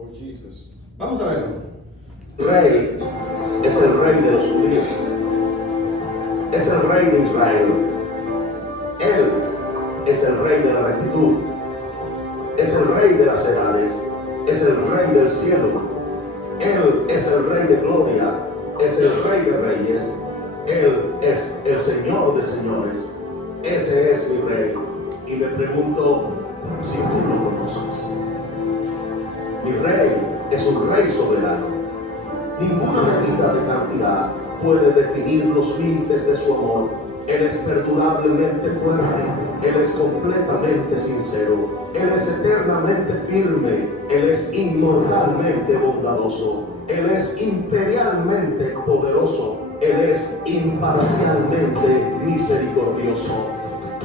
or Jesus. Vamos a verlo. Rey es el rey de los judíos. Es el rey de Israel. Él es el rey de la rectitud. Es el rey de las edades. Es el rey del cielo. Él es el rey de gloria. Es el rey de reyes. Él es el Señor de señores. Ese es mi rey. Y me pregunto si tú lo conoces. Mi rey es un rey soberano. Ninguna medida de cantidad puede definir los límites de su amor. Él es perdurablemente fuerte. Él es completamente sincero. Él es eternamente firme. Él es inmortalmente bondadoso. Él es imperialmente poderoso. Él es imparcialmente misericordioso.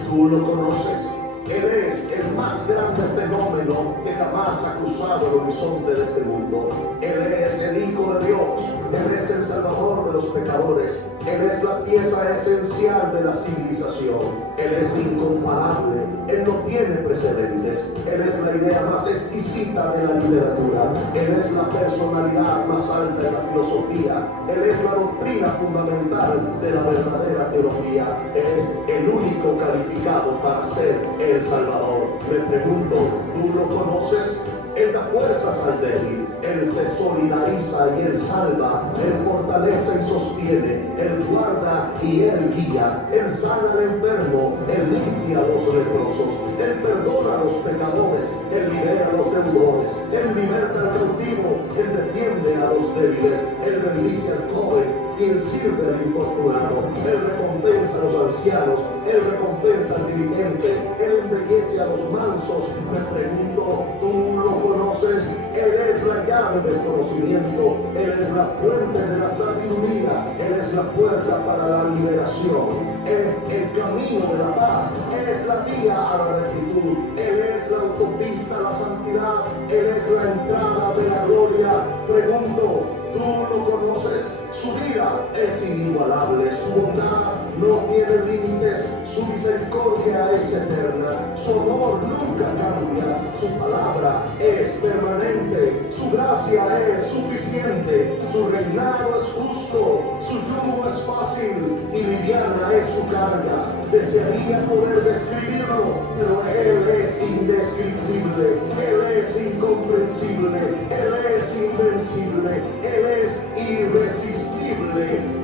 Tú lo conoces. Él es el más grande fenómeno que jamás ha cruzado el horizonte de este mundo. Él es el Hijo de Dios. Él es el Salvador de los pecadores. Él es la pieza esencial de la civilización. Él es incomparable. Él no tiene precedentes. Él es la idea más exquisita de la literatura. Él es la personalidad más alta de la filosofía. Él es la doctrina fundamental de la verdadera teología. Él es el único calificado para ser el Salvador. Me pregunto, ¿tú lo conoces? Él da fuerzas al débil. Él se solidariza y Él salva. Él fortalece y sostiene. Él guarda y Él guía. Él sana al enfermo. Él limpia a los leprosos. Él perdona a los pecadores. Él libera a los deudores. Él liberta al cautivo. Él defiende a los débiles. Él bendice al joven. Y Él sirve al infortunado. Él recompensa a los ancianos. Él recompensa al diligente. Él embellece a los mansos. Me pregunto, ¿tú lo conoces? Él es la llave del conocimiento. Él es la fuente de la sabiduría. Él es la puerta para la liberación. Es el camino de la paz. Es la vía a la rectitud. Él es la autopista a la santidad. Él es la entrada de la gloria. Pregunto, ¿tú lo conoces? Su vida es inigualable, su bondad no tiene límites, su misericordia es eterna, su amor nunca cambia, su palabra es permanente, su gracia es suficiente, su reinado es justo, su yugo es fácil y liviana es su carga. Desearía poder describirlo, pero Él es indescriptible, Él es incomprensible, Él es invencible, Él es irresistible.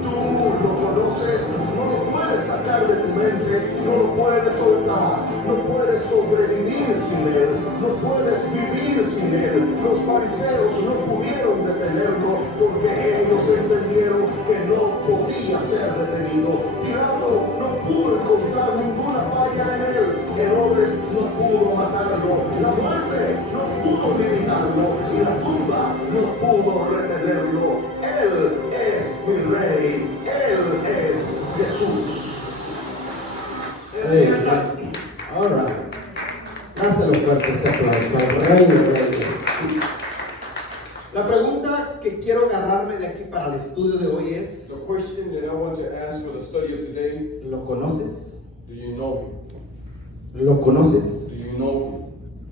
Tú lo conoces, no lo puedes sacar de tu mente, no lo puedes soltar, no puedes sobrevivir sin Él, no puedes vivir sin Él. Los fariseos no pudieron detenerlo porque ellos entendieron que no podía ser detenido. Pilato no pudo encontrar ninguna falla en Él. Herodes no pudo matarlo, la muerte no pudo limitarlo y la tumba no pudo retenerlo. Él es mi rey, Él es Jesús. All right. Dáselo fuerte ese aplauso al Rey de Reyes. La pregunta que quiero agarrarme de aquí para el estudio de hoy es: The question that I want to ask for the study of today, ¿lo conoces? do you know ¿Lo conoces? him? Do you know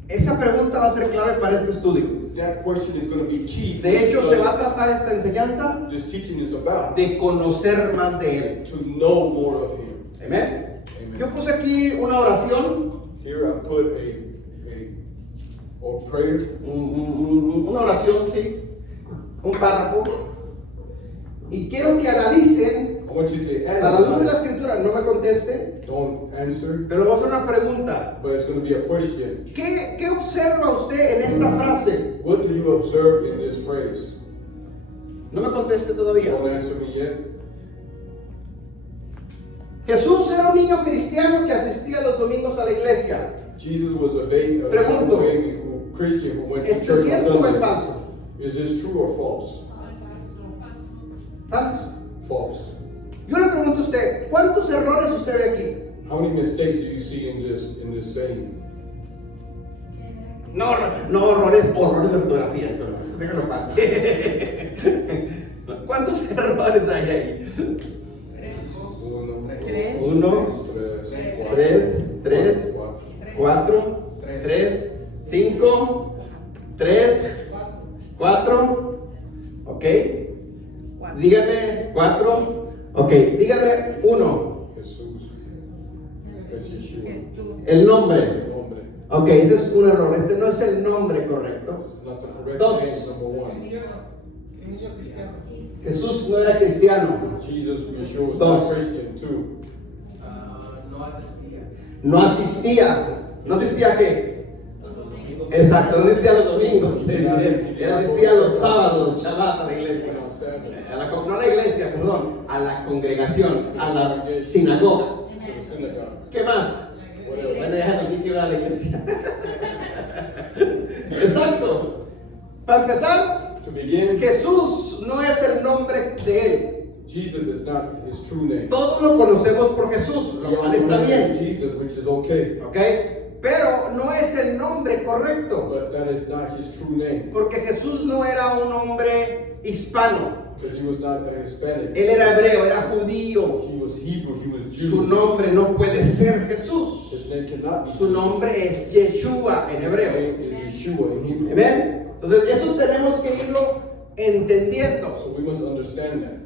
Esa pregunta va a ser clave para este estudio. him? That question is going to be key for De the hecho, se va a study. tratar esta enseñanza This teaching is about de conocer más de Él. to know more of him. Amén. Amen. Yo puse aquí una oración, Here I put a prayer, una oración, sí, un párrafo, y quiero que analicen, I want you to a la luz de la analyze, escritura, no me conteste, don't answer, pero voy a hacer una pregunta. but it's going to be a question. ¿Qué observa usted en esta frase? What do you observe in this phrase? No me conteste todavía. Don't answer me yet. Jesús era un niño cristiano que asistía los domingos a la iglesia. Jesus was a baby, Pregunto, Christian who went to ¿esto church es on cierto o es Sundays. falso? Is this true or false? Falso. False. Yo le pregunto a usted, ¿cuántos errores usted ve aquí? How many mistakes do you see in this saying? No, horrores de ortografía, eso déjalo aparte. ¿Cuántos errores hay ahí? Uno, tres, cuatro, 3, 5, 3, 4. Ok. Dígame 4. Ok. Dígame 1. Jesús. Es Yeshua. El nombre. El nombre. Ok, este es un error. Este no es el nombre correcto. It's not the correct Dos. name, number one. Jesús no era cristiano. Jesus, Yeshua was Dos. not Christian too. No asistía No asistía. ¿No asistía a qué? a los domingos. Exacto, no asistía a los domingos. Él asistía a los sábados, Shabbat, a la iglesia. On Sabbath. No a la iglesia, perdón. A la congregación, a la sinagoga. To the synagogue. ¿Qué más? Bueno, ya no tiene que ir a la iglesia. Exacto. Para empezar, To begin, Jesús no es el nombre de él. Jesus is not his true name. Todos lo conocemos por Jesús, We lo all cual está know bien. Jesus, which is okay. ¿Ok? Pero no es el nombre correcto. But that is not his true name. Porque Jesús no era un hombre hispano. Because he was not a Hispanic. Él era hebreo, era judío. He was Hebrew, he was Jewish. Su nombre no puede ser Jesús. His name cannot be Su Jesus. nombre es Yeshua en His hebreo. name is Yeshua in Hebrew. ¿Ven? Entonces eso tenemos que irlo entendiendo. So we must understand that.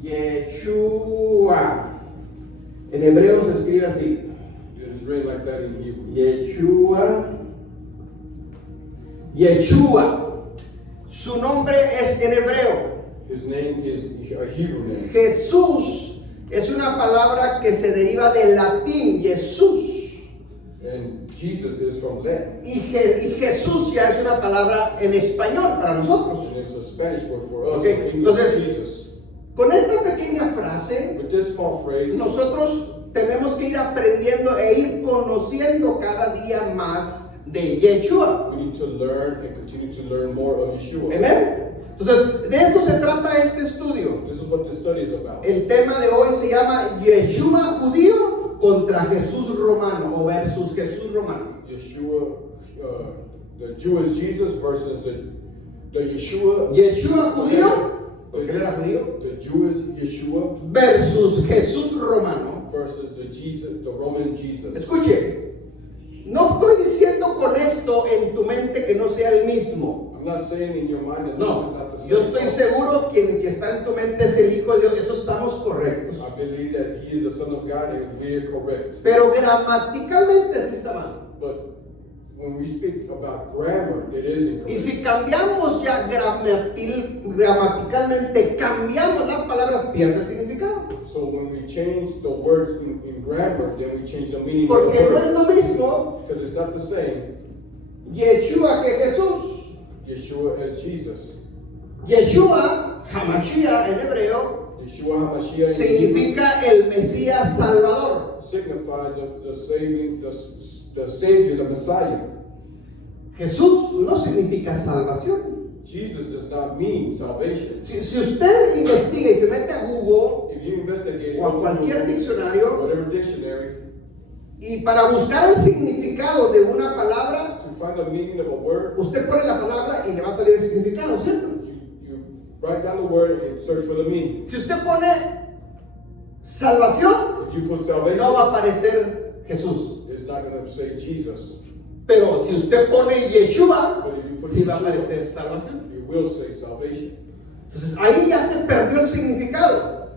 Yeshua. En hebreo se escribe así. It is written like that in Hebrew. Yeshua. Yeshua. Su nombre es en hebreo. His name is a Hebrew name. Jesús es una palabra que se deriva del latín, Jesús. And Jesus is from Latin. Y Jesús ya es una palabra en español para nosotros. And it's a Spanish word for us. Okay, In English, entonces- Jesus. Con esta pequeña frase, With this small phrase, nosotros tenemos que ir aprendiendo e ir conociendo cada día más de Yeshua. we need to learn and continue to learn more of Yeshua. Amén. Entonces, de esto se trata este estudio. This is what this study is about. El tema de hoy se llama Yeshua judío contra Jesús romano o versus Jesús romano. Yeshua, the Jewish Jesus versus the Yeshua, Yeshua judío, porque él era judío, the Jewish Yeshua versus Jesús romano. versus the Roman Jesus. Escuche, no estoy diciendo con esto en tu mente que no sea el mismo. I'm not saying in your mind that this is No, not the same. yo estoy seguro que el que está en tu mente es el Hijo de Dios. Eso estamos correctos. I believe that he is the Son of God and we are correct. Pero gramaticalmente sí está mal. But when we speak about grammar, it is Y incorrect. si cambiamos ya gramaticalmente, cambiamos las palabras, pierde significado. So when we change the words in grammar, then we change the meaning of Porque the no es word. lo mismo Because it's not the same. Yeshua que Jesús. Yeshua as Jesus. Yeshua, Hamashiach en hebreo, Yeshua HaMashiach in Hebrew significa el Mesías Salvador. signifies the Savior, the Messiah. Jesús no significa salvación. Jesus does not mean salvation. Si usted investiga y se mete a Google If you investigate o a cualquier diccionario whatever dictionary, y para buscar el significado de una palabra, to find the meaning of a word, usted pone la palabra y le va a salir el significado, ¿cierto? you write down the word and search for the meaning. Si usted pone salvación, If you put salvation, no va a aparecer Jesús. it's not going to say Jesus. Pero si usted pone Yeshua, But if you put sí va a Yeshua, aparecer salvación. it will say salvation. Entonces ahí ya se perdió el significado.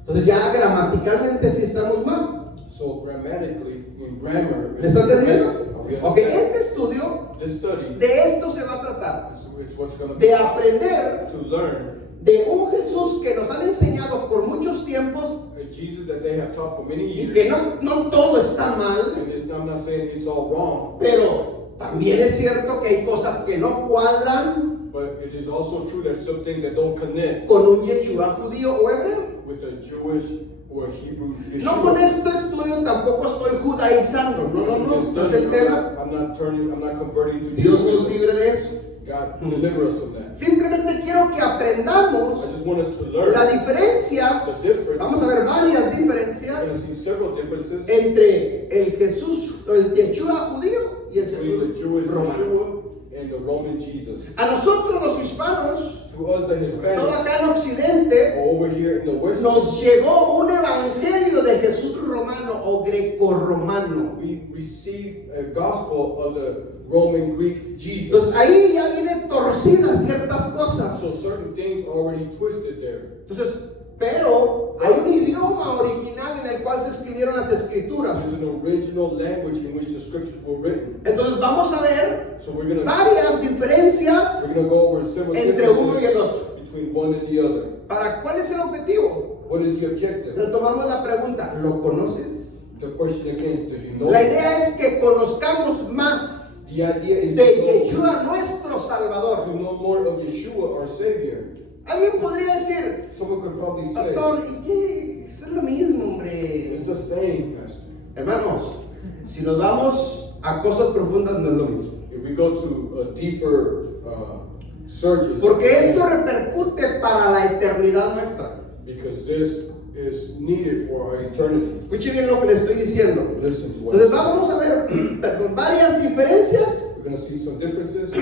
Entonces ya gramaticalmente sí estamos mal. So grammatically, in grammar, ¿Me está entendiendo? Are we Ok, understanding? este estudio, This study de esto se va a tratar. is what's going to be De aprender to learn de un Jesús que nos han enseñado por muchos tiempos a Jesus that they have taught for many y years. que no todo está mal, And I'm not saying it's all wrong, pero también es cierto que hay cosas que no cuadran but it is also true that some things that don't connect con un Yeshua judío o hebreo. with a Jewish or Hebrew Yeshua. No con este estudio tampoco estoy judaizando, no This es study, el tema. I'm not converting to Dios nos Judaism. libre de eso. God deliver us from that. Simplemente quiero que aprendamos I just want us to learn. las diferencias, The difference. vamos a ver varias We're diferencias going to see several differences entre el Jesús, el Yeshua judío y el between the Jesús Jewish romano. Yeshua and the Roman Jesus. A nosotros los hispanos, To us, the todo Hispanics, acá en Occidente, over here in the West, nos llegó un evangelio de Jesús romano o greco-romano. we received a gospel of the Roman Greek Jesus. Entonces ahí ya vienen torcidas ciertas cosas. So certain things are already twisted there. Entonces, pero hay un idioma original en el cual se escribieron las escrituras. There's an original language in which the scriptures were written. Entonces vamos a ver So we're gonna varias diferencias go over several entre uno y el differences otro. between one and the other. ¿Para cuál es el objetivo? What is the objective? Retomamos la pregunta, ¿lo conoces? The question again is, do you know? La idea es que conozcamos más The idea is de to Yeshua, nuestro Salvador. know more of Yeshua, our Savior. Alguien podría decir, Someone could probably say, pastor, ¿y qué? Eso es lo mismo, hombre. it's the same, Pastor. Hermanos, si nos vamos a cosas profundas no es lo mismo. If we go to a deeper search, it's Porque not the esto same. repercute para la eternidad nuestra. Because this is needed for our eternity. Escuche bien lo que le estoy diciendo. Listen to what Entonces vamos a ver perdón, varias diferencias we're going to see some differences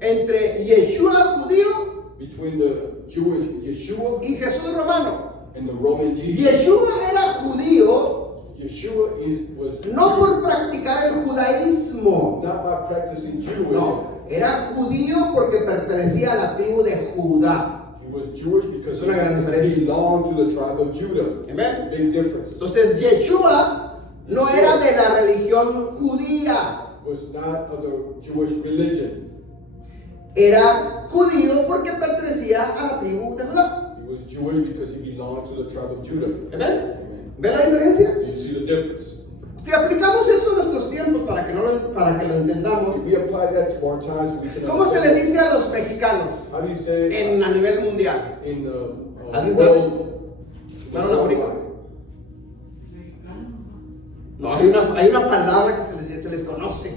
entre Yeshua judío between the Jewish Yeshua y Jesús romano. and the Roman Jesus. Yeshua era judío Yeshua was no por practicar el judaísmo, not by practicing Judaism. no, era judío porque pertenecía a la tribu de Judá. He was Jewish because Es una gran diferencia. he belonged to the tribe of Judah. Amen. Big difference. Entonces Yeshua no era de la religión judía, Was not of the Jewish religion. era judío porque pertenecía a la tribu de Judá. He was Jewish because he belonged to the tribe of Judah. Amen. Amen. ¿Ve la diferencia? Do you see the difference? Si aplicamos eso a nuestros tiempos para que lo entendamos, If we apply that to our times, we can ¿cómo se le understand. dice a los mexicanos How do you say a nivel mundial? in ¿Alguien sabe? world? Claro, la boricua. No, hay una palabra que se les conoce.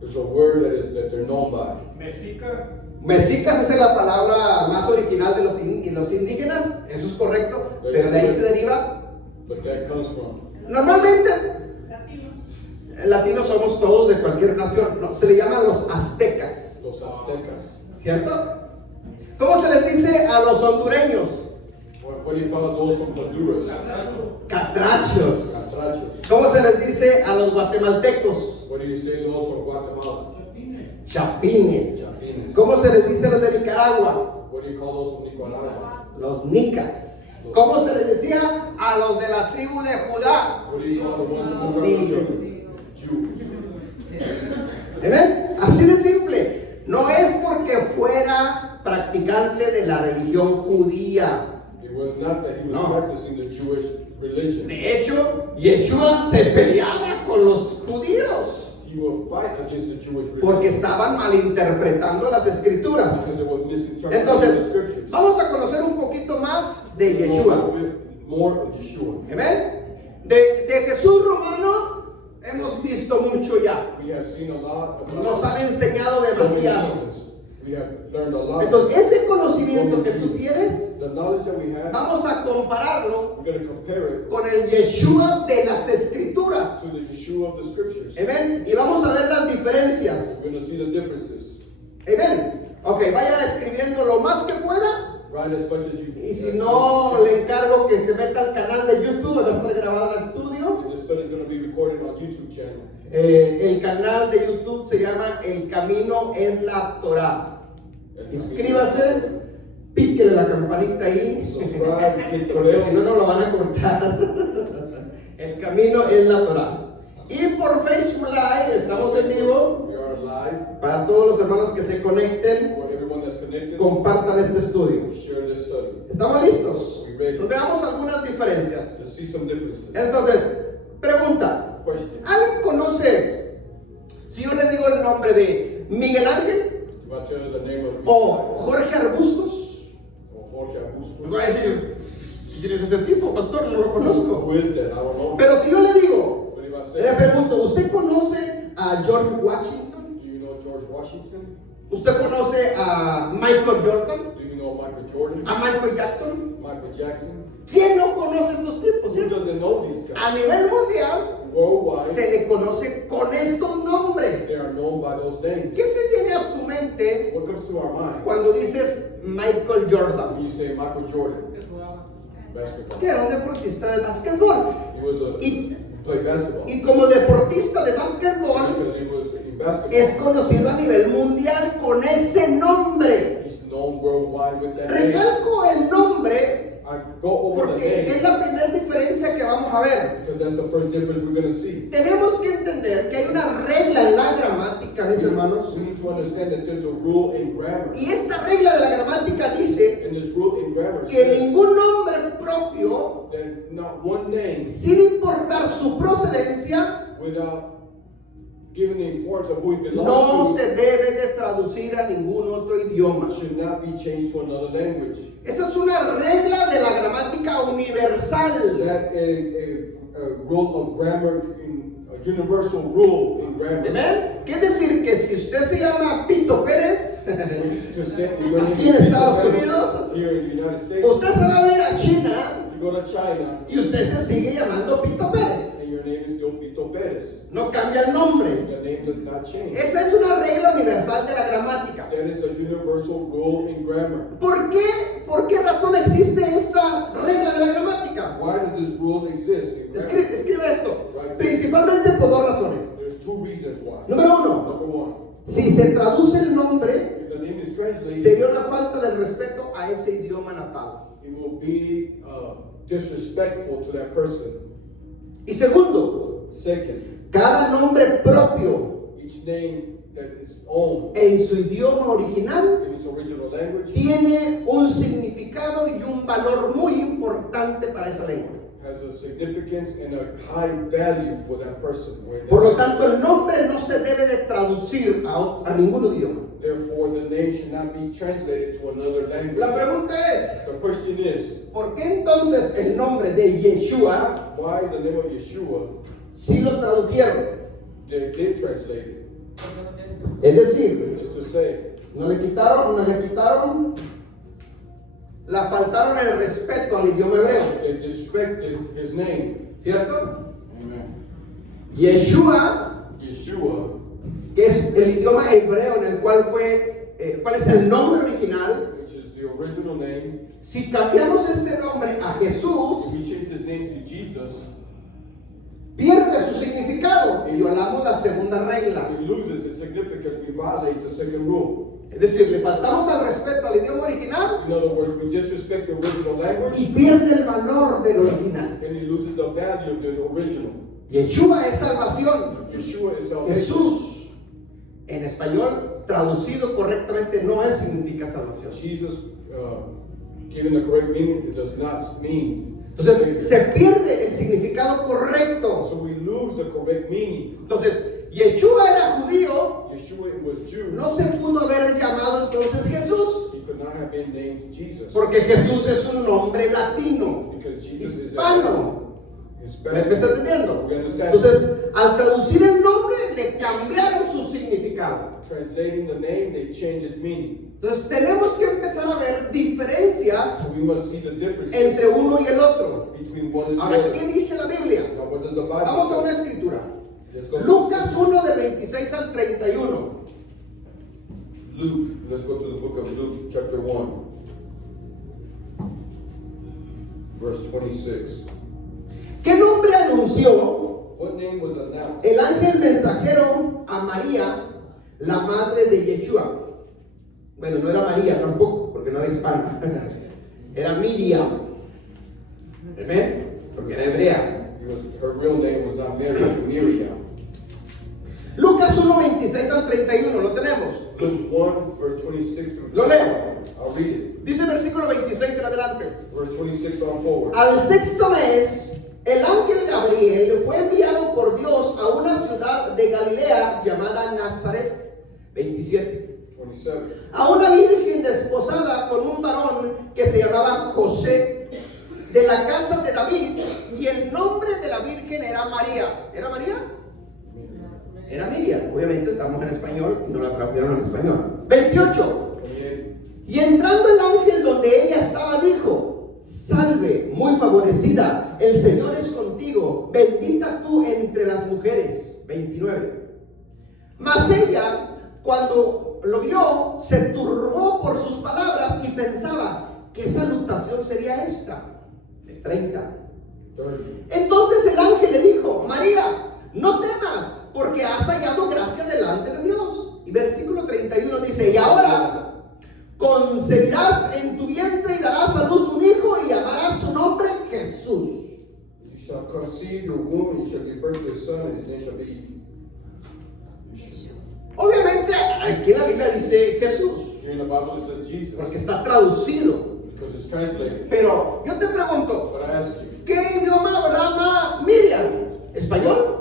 There's a word that they're known by. Mexica. Mexicas es la palabra más original de los indígenas, eso es correcto, pero de ahí se deriva. But that comes from. Normalmente, latinos somos todos de cualquier nación, ¿no? Se le llaman los aztecas, Los Aztecas. ¿cierto? ¿Cómo se les dice a los hondureños? What do you call those from Honduras? Catrachos. Catrachos. ¿Cómo se les dice a los guatemaltecos? What do you say those from Guatemala? Chapines. Chapines. ¿Cómo se les dice a los de Nicaragua? What do you call those from Nicaragua? Los nicas. ¿Cómo se les decía a los de la tribu de Judá? What do you call the ones from the tribe of Judah? Jews. ¿Ven? Así de simple. No es porque fuera practicante de la religión judía. It was not that he was No. practicing the Jewish religion. De hecho, Yeshua se peleaba con los judíos He will fight against the Jewish religion. porque estaban malinterpretando las escrituras. Because they were misinterpreting the Entonces, scriptures. vamos a conocer un poquito más de Know a Yeshua. little bit more of Yeshua. ¿Ven? De Jesús romano hemos visto mucho ya. We have seen a lot of Nos han enseñado Roman demasiado. Jesus. We have learned a lot. Entonces, ese conocimiento que tú tienes, The knowledge that we have, vamos a compararlo we're going to compare it con el Yeshua de las Escrituras. to the Yeshua of the scriptures. Amén. Y vamos a ver las diferencias. We're going to see the differences. Amén. Ok, vaya escribiendo lo más que pueda. Write as much as you Y si no, le encargo que se meta al canal de YouTube, va a estar grabado en estudio. This study is going to be recorded on YouTube channel. El canal de YouTube se llama El Camino es la Torah. Inscríbase, píquele la campanita ahí, Subscribe, hit the porque bell. si no, no lo van a cortar. El Camino es la Torah. Y por Facebook Live, estamos en vivo. We are live. Para todos los hermanos que se conecten, For everyone that's connected, compartan este estudio. share this study. ¿Estamos listos? Pues veamos algunas diferencias. Let's see some differences. Entonces, pregunta. Question. ¿Alguien conoce, si yo le digo el nombre de Miguel Ángel If I tell you the name of o Jorge Arbustos? or Jorge Augusto, Pues va a decir, ¿quién es ese tipo, pastor? No lo conozco. who is that? I don't know. Pero si yo le digo, But if I le say, pregunto, ¿usted conoce a George Washington? do you know George Washington? ¿Usted conoce a Michael Jordan? Do you know Michael Jordan? ¿A Michael Jackson? Michael Jackson? ¿Quién no conoce a estos tipos? Who ¿Cierto? doesn't know these guys? A nivel mundial Worldwide, se le conoce con estos nombres. they are known by those names. ¿Qué se viene a tu mente mente What comes to our mind cuando dices Michael Jordan? when you say Michael Jordan, basketball? Que era un deportista de básquetbol. He was Y, played basketball. y como deportista de básquetbol, Because he was in basketball. es conocido a nivel mundial con ese nombre. He's known worldwide with that name. Recalco el nombre I go over the porque es name la primera diferencia que vamos a ver. because that's the first difference we're going to see. Tenemos que entender que hay una regla en la gramática, mis hermanos. We need to understand that there's a rule in grammar. Y esta regla de la gramática dice And this rule in grammar que says ningún nombre propio, that not one name, sin importar su procedencia, without giving the importance of who it no belongs se debe de traducir a ningún otro idioma. to, should not be changed to another language. Esa es una regla de la gramática universal. That is a rule of grammar, a universal rule in grammar. ¿Amén? Quiere decir que si usted se llama Pito Pérez, To say your name Aquí en is Estados Peter Unidos, Pan, here in the United States, usted se va a ir a China you go to China y usted se sigue llamando Pito Pérez. and your name is still Pito Perez. No cambia el nombre. The name does not change. Esa es una regla universal de la gramática. That is a universal rule in grammar. ¿Por qué? ¿Por qué razón existe esta regla de la gramática? Why does this rule exist in grammar? Escribe esto. Principalmente por dos razones. There's two reasons why. Número uno, Number one, si se traduce el nombre, if the name is translated, sería una falta de respeto a ese idioma natal. it will be disrespectful to that person. Y segundo, Second, cada nombre propio each name that is owned en su idioma original in its original language tiene un significado y un valor muy importante para esa lengua. has a significance and a high value for that person. Por lo tanto, el nombre no se debe de traducir a ningún idioma. Therefore, the name should not be translated to another language. La pregunta es, The question is, ¿por qué entonces el nombre de Yeshua why is the name of Yeshua sí lo tradujeron? they did translate it? Es decir, Is to say, no le quitaron, la faltaron el respeto al idioma hebreo, they disrespected his name. ¿cierto? Amen. Yeshua, Yeshua, que es el idioma hebreo en el cual ¿cuál es el nombre original? which is the original name, Si cambiamos este nombre a Jesús, if we change his name to Jesus, pierde su significado y violamos la segunda regla. it loses its significance. We violate the second rule. Es decir, le faltamos al respeto al idioma original In other words, we disrespect the original language, y pierde el valor del original. and it loses the value of the original. Yeshua es salvación. Yeshua is salvation. Jesús, en español, traducido correctamente, no significa salvación. Jesus, given the correct meaning, it does not mean. Entonces, se pierde el significado correcto. So we lose the correct meaning. Entonces, Yeshua era judío, Yeshua was Jew. no se pudo haber llamado entonces Jesús, He could not have been named Jesus. porque Jesús es un nombre latino, Because Jesus is hispano. ¿Me Hispanic. está entendiendo? We understand. Entonces, al traducir el nombre, le cambiaron su significado. Translating the name, they change its meaning. Entonces, tenemos que empezar a ver diferencias So we must see the difference entre uno y el otro. between one and the Ahora, other. ¿qué dice la Biblia? Now, what does the Vamos a Bible una say? escritura. Let's go to Lucas 1 del 26 al 31. Luke. Let's go to the book of Luke, chapter 1, verse 26. ¿Qué nombre anunció What name was announced? el ángel mensajero a María, la madre de Yeshua? Bueno, no era María tampoco, porque no era hispana. Era Miriam. ¿Amén? Porque era hebrea. Her real name was not Mary, but Miriam. Lucas 1, 26 al 31, lo tenemos. Luke 1, verse 26 through. Lo leo. I'll read it. Dice versículo 26 en adelante. Verse 26 on forward. Al sexto mes, el ángel Gabriel fue enviado por Dios a una ciudad de Galilea llamada Nazaret. 27. 27. A una virgen desposada con un varón que se llamaba José, de la casa de David, y el nombre de la virgen era María. ¿Era María? Era Miriam. Obviamente estamos en español y no la tradujeron en español. 28. 28. Y entrando el ángel donde ella estaba, dijo: Salve, muy favorecida, el Señor es contigo, bendita tú entre las mujeres. 29. Mas ella, cuando lo vio, se turbó por sus palabras y pensaba, ¿qué salutación sería esta? El 30. 30. Entonces el ángel le dijo, María, no temas, porque has hallado gracia delante de Dios. Y versículo 31 dice, y ahora concebirás en tu vientre y darás a luz un hijo y llamarás su nombre Jesús. You shall conceive your womb, and you shall give birth to a son, and his name shall be. Obviamente aquí en la Biblia dice Jesús, Here in the Bible it says Jesus, porque está traducido. because it's translated. Pero yo te pregunto, But I ask you, ¿qué idioma hablaba Miriam? ¿Español?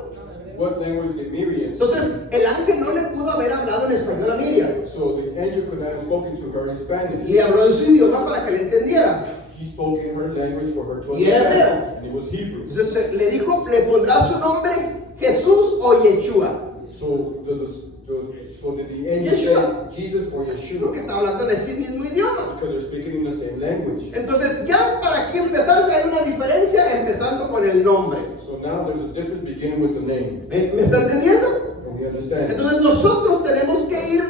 what language did Miriam? Entonces el ángel no le pudo haber hablado en español a Miriam. So the angel could not have spoken to her in Spanish. Le habló en su idioma para que le entendiera. He spoke in her language for her to Y era hebreo. understand, and it was Hebrew. Entonces le dijo, le pondrá su nombre Jesús o Yeshua. So did the angel Yeshua. say Jesus or Porque Yeshua? está hablando en ese mismo idioma. Because they're speaking in the same language. Entonces ya para aquí empezar hay una diferencia empezando con el nombre. So now there's a difference beginning with the name. ¿Me está entendiendo? And we understand. Entonces nosotros tenemos que ir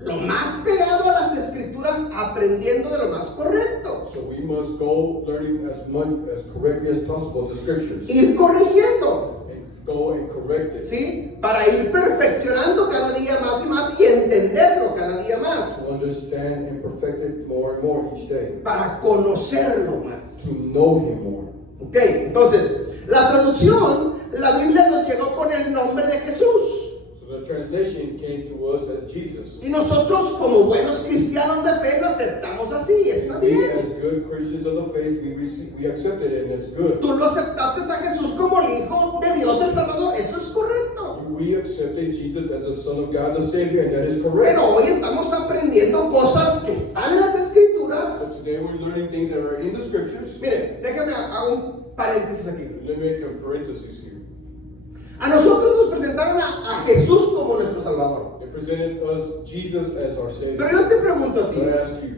lo más pegado a las escrituras aprendiendo de lo más correcto. So we must go learning as much as correctly as possible the scriptures. Ir corrigiendo. And go and correct it. ¿Sí? Para ir perfeccionando cada día más y más y entenderlo cada día más. To understand and perfect it more and more each day. Para conocerlo más. To know Him more. Ok, entonces, la traducción, la Biblia nos llegó con el nombre de Jesús. So the translation came to us as Jesus. Y nosotros como buenos cristianos de fe lo aceptamos así, está We bien. as good Christians of the faith, we accepted it and it's good. Tú lo aceptaste a Jesús como el Hijo de Dios el Salvador, eso es correcto. We accepted Jesus as the Son of God, the Savior, and that is correct. Pero hoy estamos aprendiendo cosas que están en las Escrituras. So today we're learning things that are in the scriptures. Mire, déjame hacer un paréntesis aquí. Let me make a parenthesis here. A nosotros nos presentaron a Jesús como nuestro Salvador. They presented us Jesus as our Savior. Pero yo te pregunto a ti, But I ask you,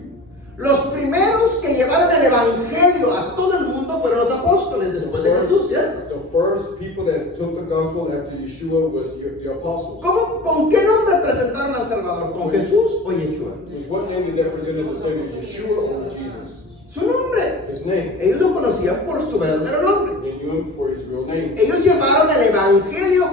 los primeros que llevaron el Evangelio a todo el mundo fueron los apóstoles después de Jesús, ¿cierto? the first people that took the gospel after Yeshua was the apostles. ¿Con qué nombre presentaron al Salvador? ¿Con Jesús o Yeshua? With what name did they present the Savior, Yeshua or Jesus? Su nombre. His name. Ellos lo conocían por su verdadero nombre. They knew him for his real name. Ellos llevaron el Evangelio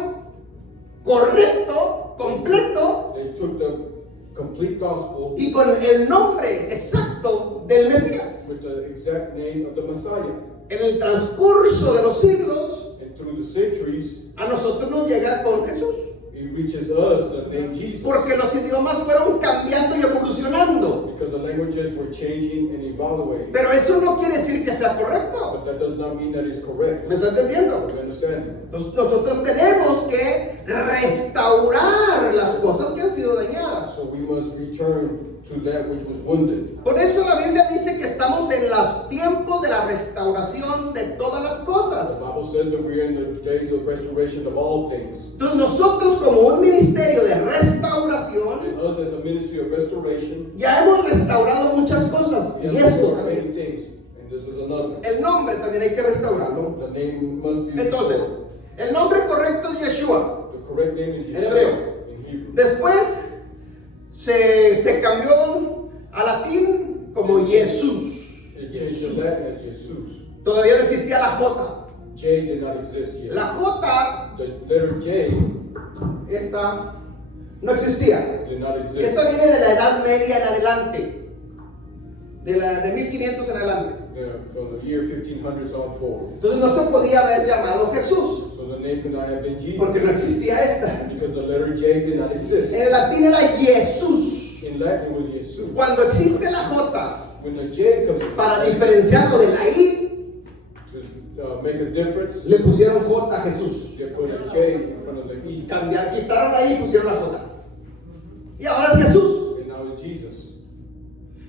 correcto, completo They took the complete gospel y con el nombre exacto del Mesías. with the exact name of the Messiah. En el transcurso de los siglos, And through the centuries, a nosotros nos llega con Jesús. it reaches us the name Jesus. Porque los idiomas fueron cambiando y evolucionando. Because the languages were changing and evaluating. Pero eso no quiere decir que sea correcto. But that does not mean that it's correct. ¿Me está entendiendo? You understand? Entonces, nosotros tenemos que restaurar las cosas que han sido dañadas. So we must return to that which was wounded. Por eso la Biblia dice que estamos en los tiempos de la restauración de todas las The cosas. Bible says that we're in the days of restoration of all things. Entonces nosotros como un ministerio de restauración And us as a ministry of restoration, ya hemos restaurado muchas cosas. we Y have esto restored también. many things. And this is another. El nombre también hay que restaurarlo. The name must be Entonces, restored. el nombre correcto es Yeshua. The correct name is En Yeshua hebreo. in Hebrew. Después se cambió a latín como Jesús. It changed to that as Jesus. Todavía no existía la J. J did not exist yet. La J, The letter J esta, no existía. did not exist. Esta viene de la Edad Media en adelante. De 1500 en adelante. From the year 1500s on forward. Entonces no se podía haber llamado Jesús. So the name could not have been Jesus. Porque no existía esta. Because the letter J did not exist. En el latín era Jesús. In Latin it was Jesus. Cuando existe la J, When the J comes para diferenciarlo de la I, to make a difference, le pusieron J a Jesús. they put a J in front of the E. Quitaron la I y pusieron la J. Y ahora es Jesús. And now it's Jesus.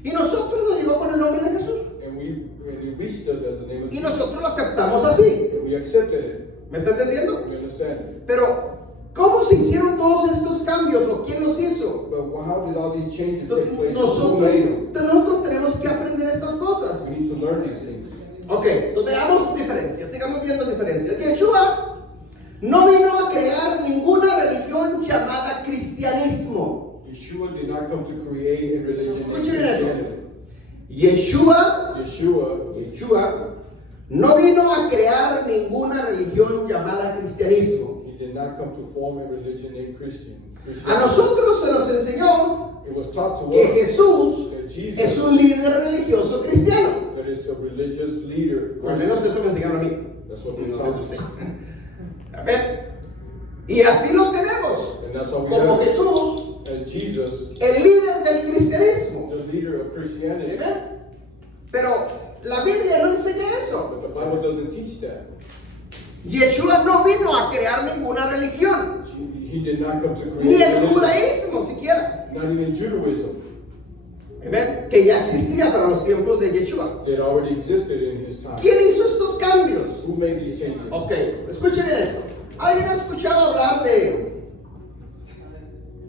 Y nosotros nos llegó con el nombre de Jesús. And it reached us as the name of Y Jesus. nosotros lo aceptamos así. And we accepted it. ¿Me está entendiendo? You understand? Pero, ¿cómo se hicieron todos estos cambios o quién los hizo? But how did all these changes take place? Who Nosotros, made them? nosotros tenemos que aprender estas cosas. We need to learn these things. Ok, pues veamos diferencias, sigamos viendo diferencias. Yeshua no vino a crear ninguna religión llamada cristianismo. Yeshua did not come to create a religion in Escuchen eso. Christianity. Yeshua Yeshua, no vino a crear ninguna religión llamada cristianismo. he did not come to form a religion named Christian. A nosotros se nos enseñó It was taught to que us Jesús that Jesus es un líder religioso cristiano. that is a religious leader. Por lo menos eso me enseñaron a mí. That's what we No sé taught. usted. Amén. Y así lo tenemos. And that's how we Como have Jesús, as Jesus, el líder del cristianismo. the leader of Christianity. Amén. Pero la Biblia no enseña eso. But the Bible doesn't teach that. Yeshua no vino a crear ninguna religión. He did not come to Ni create a el religion. judaísmo siquiera. Not even Judaism. Amén. Que ya existía para los tiempos de Yeshua. It already existed in his time. ¿Quién hizo estos cambios? Who made these changes? Ok, escuchen esto. ¿Alguien ha escuchado hablar de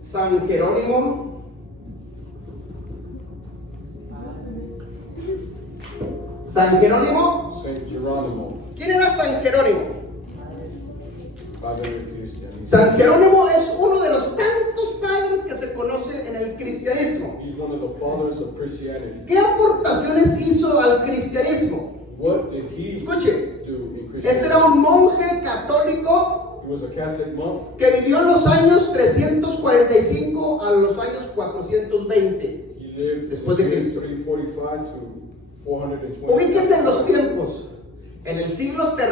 San Jerónimo? ¿San Jerónimo? Saint Geronimo, ¿Quién era San Jerónimo? father of Christianity. San Jerónimo es uno de los tantos padres que se conocen en el cristianismo. He's one of the fathers of Christianity. ¿Qué aportaciones hizo al cristianismo? What did he Escuche, do in este Christianity? era un monje católico He was a Catholic monk. que vivió en los años 345 a los años 420. He lived Después de in the years Cristo. 345 to 420. Ubíquese en los tiempos. En el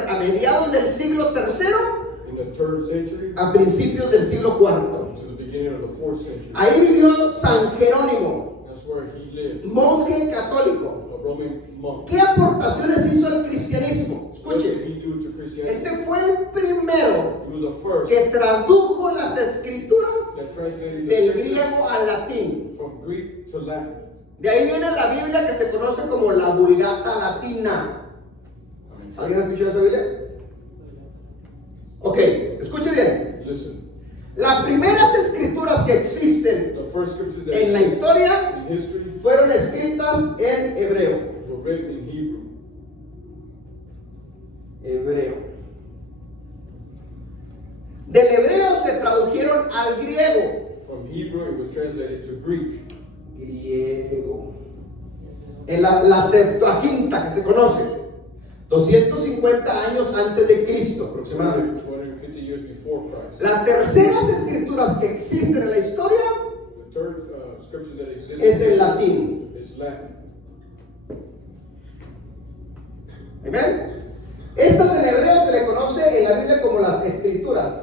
a mediados del siglo III, In the 3rd century a principios del siglo IV. to the beginning of the 4th century. Ahí vivió San Jerónimo, That's where he lived. monje católico. A Roman monk. ¿Qué aportaciones hizo al cristianismo? What did Escuche, he do to Christianity? este fue el primero He was the first que tradujo las escrituras that translated del the scriptures griego al latín. from Greek to Latin. De ahí viene la Biblia que se conoce como la Vulgata Latina. ¿Alguien ha escuchado esa Biblia? Ok, escuche bien. Listen, Las primeras escrituras que existen the first scriptures that en la historia in history fueron escritas en hebreo. were written in Hebrew. Hebreo. Del hebreo se tradujeron al griego. From Hebrew, it was translated to Greek. Griego. En la Septuaginta que se conoce. 250 años antes de Cristo aproximadamente. 250 years before Christ. Las terceras escrituras que existen en la historia The third scripture that exists es el latín. is Latin. ¿Amén? Estas en hebreo se le conoce en la Biblia como las escrituras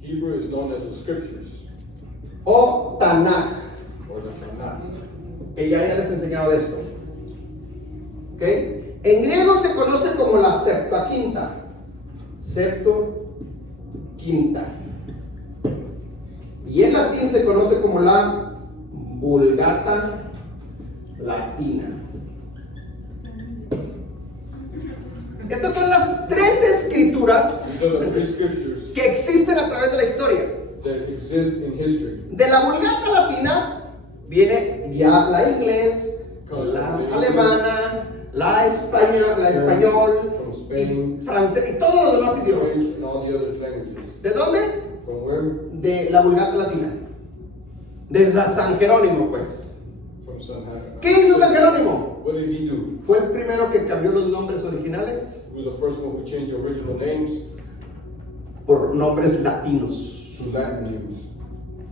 Hebrew is known as the scriptures o Tanakh, or the Tanakh. que ya les he enseñado de esto. ¿Ok? En griego se conoce como la Septuaginta. Septuaginta. Y en latín se conoce como la Vulgata Latina. Estas son las tres escrituras These are the three scriptures que existen a través de la historia. that exist in history. De la Vulgata Latina viene ya la inglés, la alemana, la español, From Spain, y francés y todos los demás idiomas. French, and all the other languages. ¿De dónde? From where? De la Vulgata Latina. De San Jerónimo, pues. From San ¿Qué hizo San Jerónimo? What did he do? Fue el primero que cambió los nombres originales He was the first one who changed the original names por nombres latinos. to Latin names.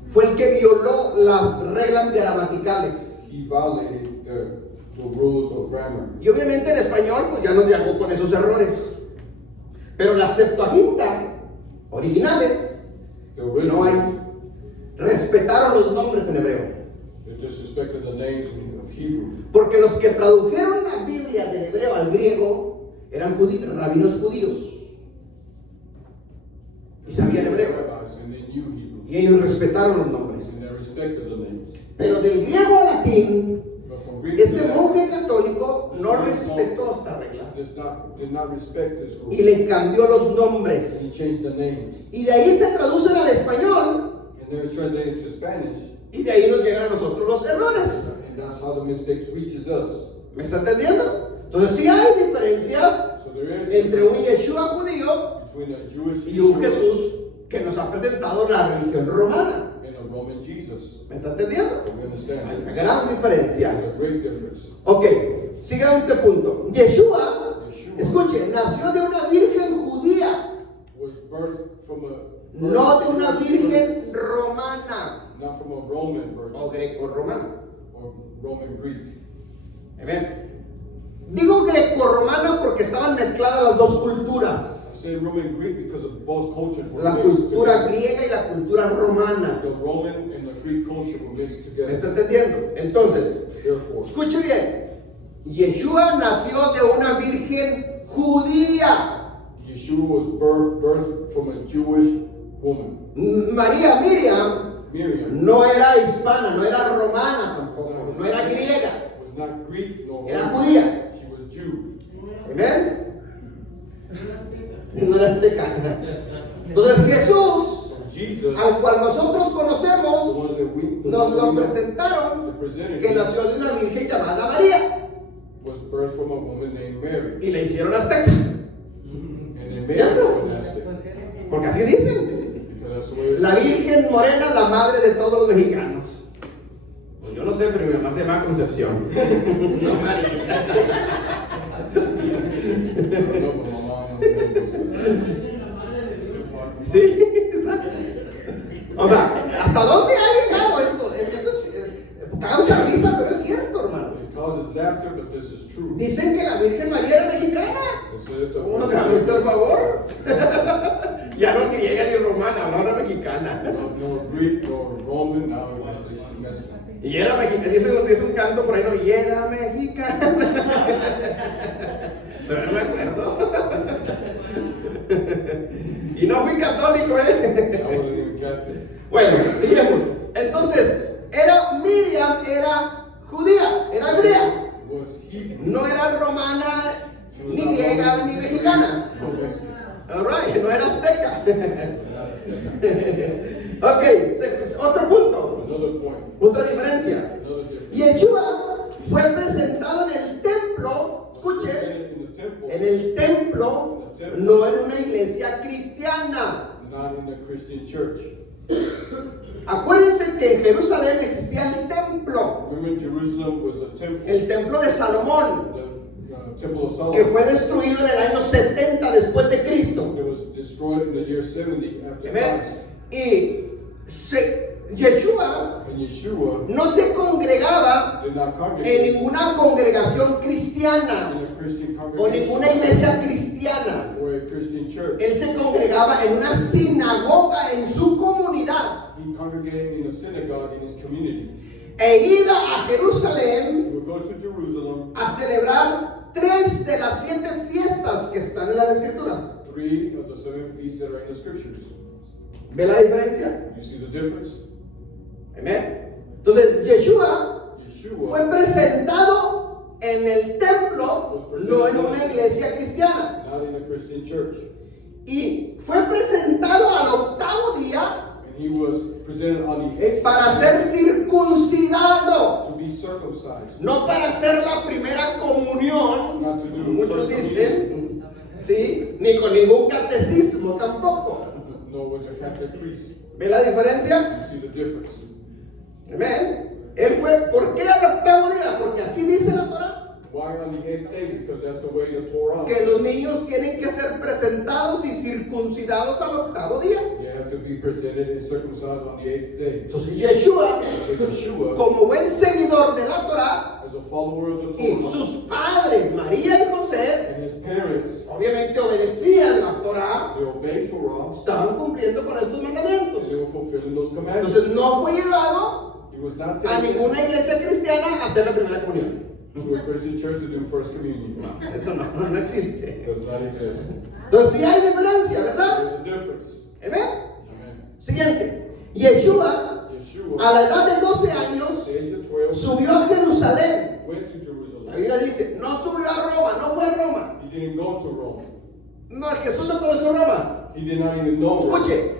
Fue el que violó las reglas gramaticales. He violated the rules of grammar. Y obviamente en español pues ya nos llegó con esos errores. Pero la Septuaginta originales The no original, hay. Respetaron los nombres en hebreo. they disrespected the names of Hebrew. Porque los que tradujeron la Biblia del hebreo al griego eran rabinos judíos. Y sabían hebreo. Rabbis, and they knew Hebrew. Y ellos respetaron los nombres. And they respected the names. Pero del griego al latín, But from Greek to este Latin, monje católico no respetó esta regla. did not respect this rule. Y le cambió los He nombres. changed the names. Y de ahí se traducen al español. And then it's translated to Spanish. Y de ahí nos llegan a nosotros los errores. And that's how the mistakes reaches us. ¿Me está entendiendo? Entonces sí hay diferencias So there is entre un Yeshua judío between a Jewish y un Yeshua Jesús que nos ha presentado la religión romana. and a Roman Jesus. ¿Me está entendiendo? We understand. Hay that. una gran diferencia. There's a great difference. Ok, siguiente punto. Yeshua, escuche, nació de una virgen judía, Was birthed from a no de una virgen romana not from a Roman virgin o greco-romana. or Roman Greek. Amén. Digo greco-romana porque estaban mezcladas las dos culturas. I say Roman Greek because of both cultures were La mixed cultura together. griega y la cultura romana. The Roman and the Greek culture were mixed ¿Me está together. entendiendo? Entonces, Therefore, escuche bien. Yeshua nació de una virgen judía. Yeshua was birthed from a Jewish woman. María Miriam Miriam no era hispana, no era romana tampoco, no era griega, was not Greek nor era Roman. judía. She was Jew. ¿Amén? No era azteca. Entonces Jesús, So Jesus, al cual nosotros the conocemos, ones that we nos lo know, presentaron the presented que nació de una virgen llamada María was birthed from a woman named Mary. y le hicieron azteca, And then Mary ¿Cierto? was Aztec. porque así dicen. Because that's the way it is. La Virgen Morena, la madre de todos los mexicanos. Pues yo no sé, pero mi mamá se llama Concepción. No, María. No, but my mom was Sí, exacto. O sea, ¿hasta dónde ha llegado esto? Esto causa risa, pero es cierto, hermano. It causes laughter, but this is true. Dicen que la Virgen María era mexicana. They said that ¿Cómo no me haga usted el favor? Ya no griega ni romana, no era mexicana. no Greek nor Roman, now they say she's Mexican. Y era mexicana, dice un canto por ahí, no, y era mexicana. Pero no me acuerdo. Y no fui católico, I wasn't even Catholic. Bueno, sigamos. Entonces, Miriam era judía, era hebrea. Was Hebrew. No era romana, ni griega, ni mexicana. No Mexican. Alright, no era azteca. Not Aztec. Ok, otro punto, Another point. otra diferencia. Another difference. Yeshua fue presentado en el templo, escuche, In the temple, en el templo, no en una iglesia cristiana. not in the Christian church. Acuérdense que en Jerusalén existía el templo, Remember, Jerusalem was a temple, el templo de Salomón, the temple of que Solomon. fue destruido en el año 70 después de Cristo. It was destroyed in the year 70 after Amén. Christ. Y Yeshua And Yeshua no se congregaba did not en congregate ninguna congregación cristiana in a Christian o congregation ninguna iglesia cristiana. or a Christian church. Él se congregaba en una sinagoga en su comunidad He congregated in a synagogue in his community. e iba a Jerusalén He would go to Jerusalem, a celebrar 3 de las 7 fiestas que están en las escrituras. 3 of the 7 feasts that are in the scriptures. ¿Ve la diferencia? You see the difference? Amén. Entonces Yeshua Yeshua fue presentado en el templo, no en una iglesia cristiana. not in a Christian church. Y fue presentado al 8º día And he was presented on the 8th para ser circuncidado, to be circumcised. no para hacer la primera comunión, Not to do muchos first dicen, ¿sí? Ni con ningún catecismo tampoco. no with the Catholic priest. ¿Ve la diferencia? You see the difference. Amén. Él fue, ¿por qué al 8º día? Porque así dice la Torah. Why on the 8th day? Because that's the way the Torah Que los says. niños tienen que ser presentados y circuncidados al 8º día. They have to be presented and circumcised on the 8th day. Entonces Yeshua, So Yeshua, como buen seguidor de la Torah, as a follower of the y Torah, sus padres, María y José, and his parents, obviamente obedecían la Torah, they obeyed Torah, estaban cumpliendo con estos mandamientos. and they were fulfilling those commandments. Entonces no fue llevado He was not a taken ninguna iglesia cristiana a hacer la primera comunión. to a Christian church to do first communion. Eso no existe. Does not exist. Entonces sí hay diferencia, ¿verdad? There's a difference. ¿Amén? Amen. Siguiente. Yeshua, Yeshua, a la edad de 12 at años, the age of 12, subió a Jerusalén. went to La Jerusalem. Biblia dice, no subió a Roma, no fue a Roma. He didn't go to Rome. No, Jesús no conoció Roma. He did not even know Rome. Escuche,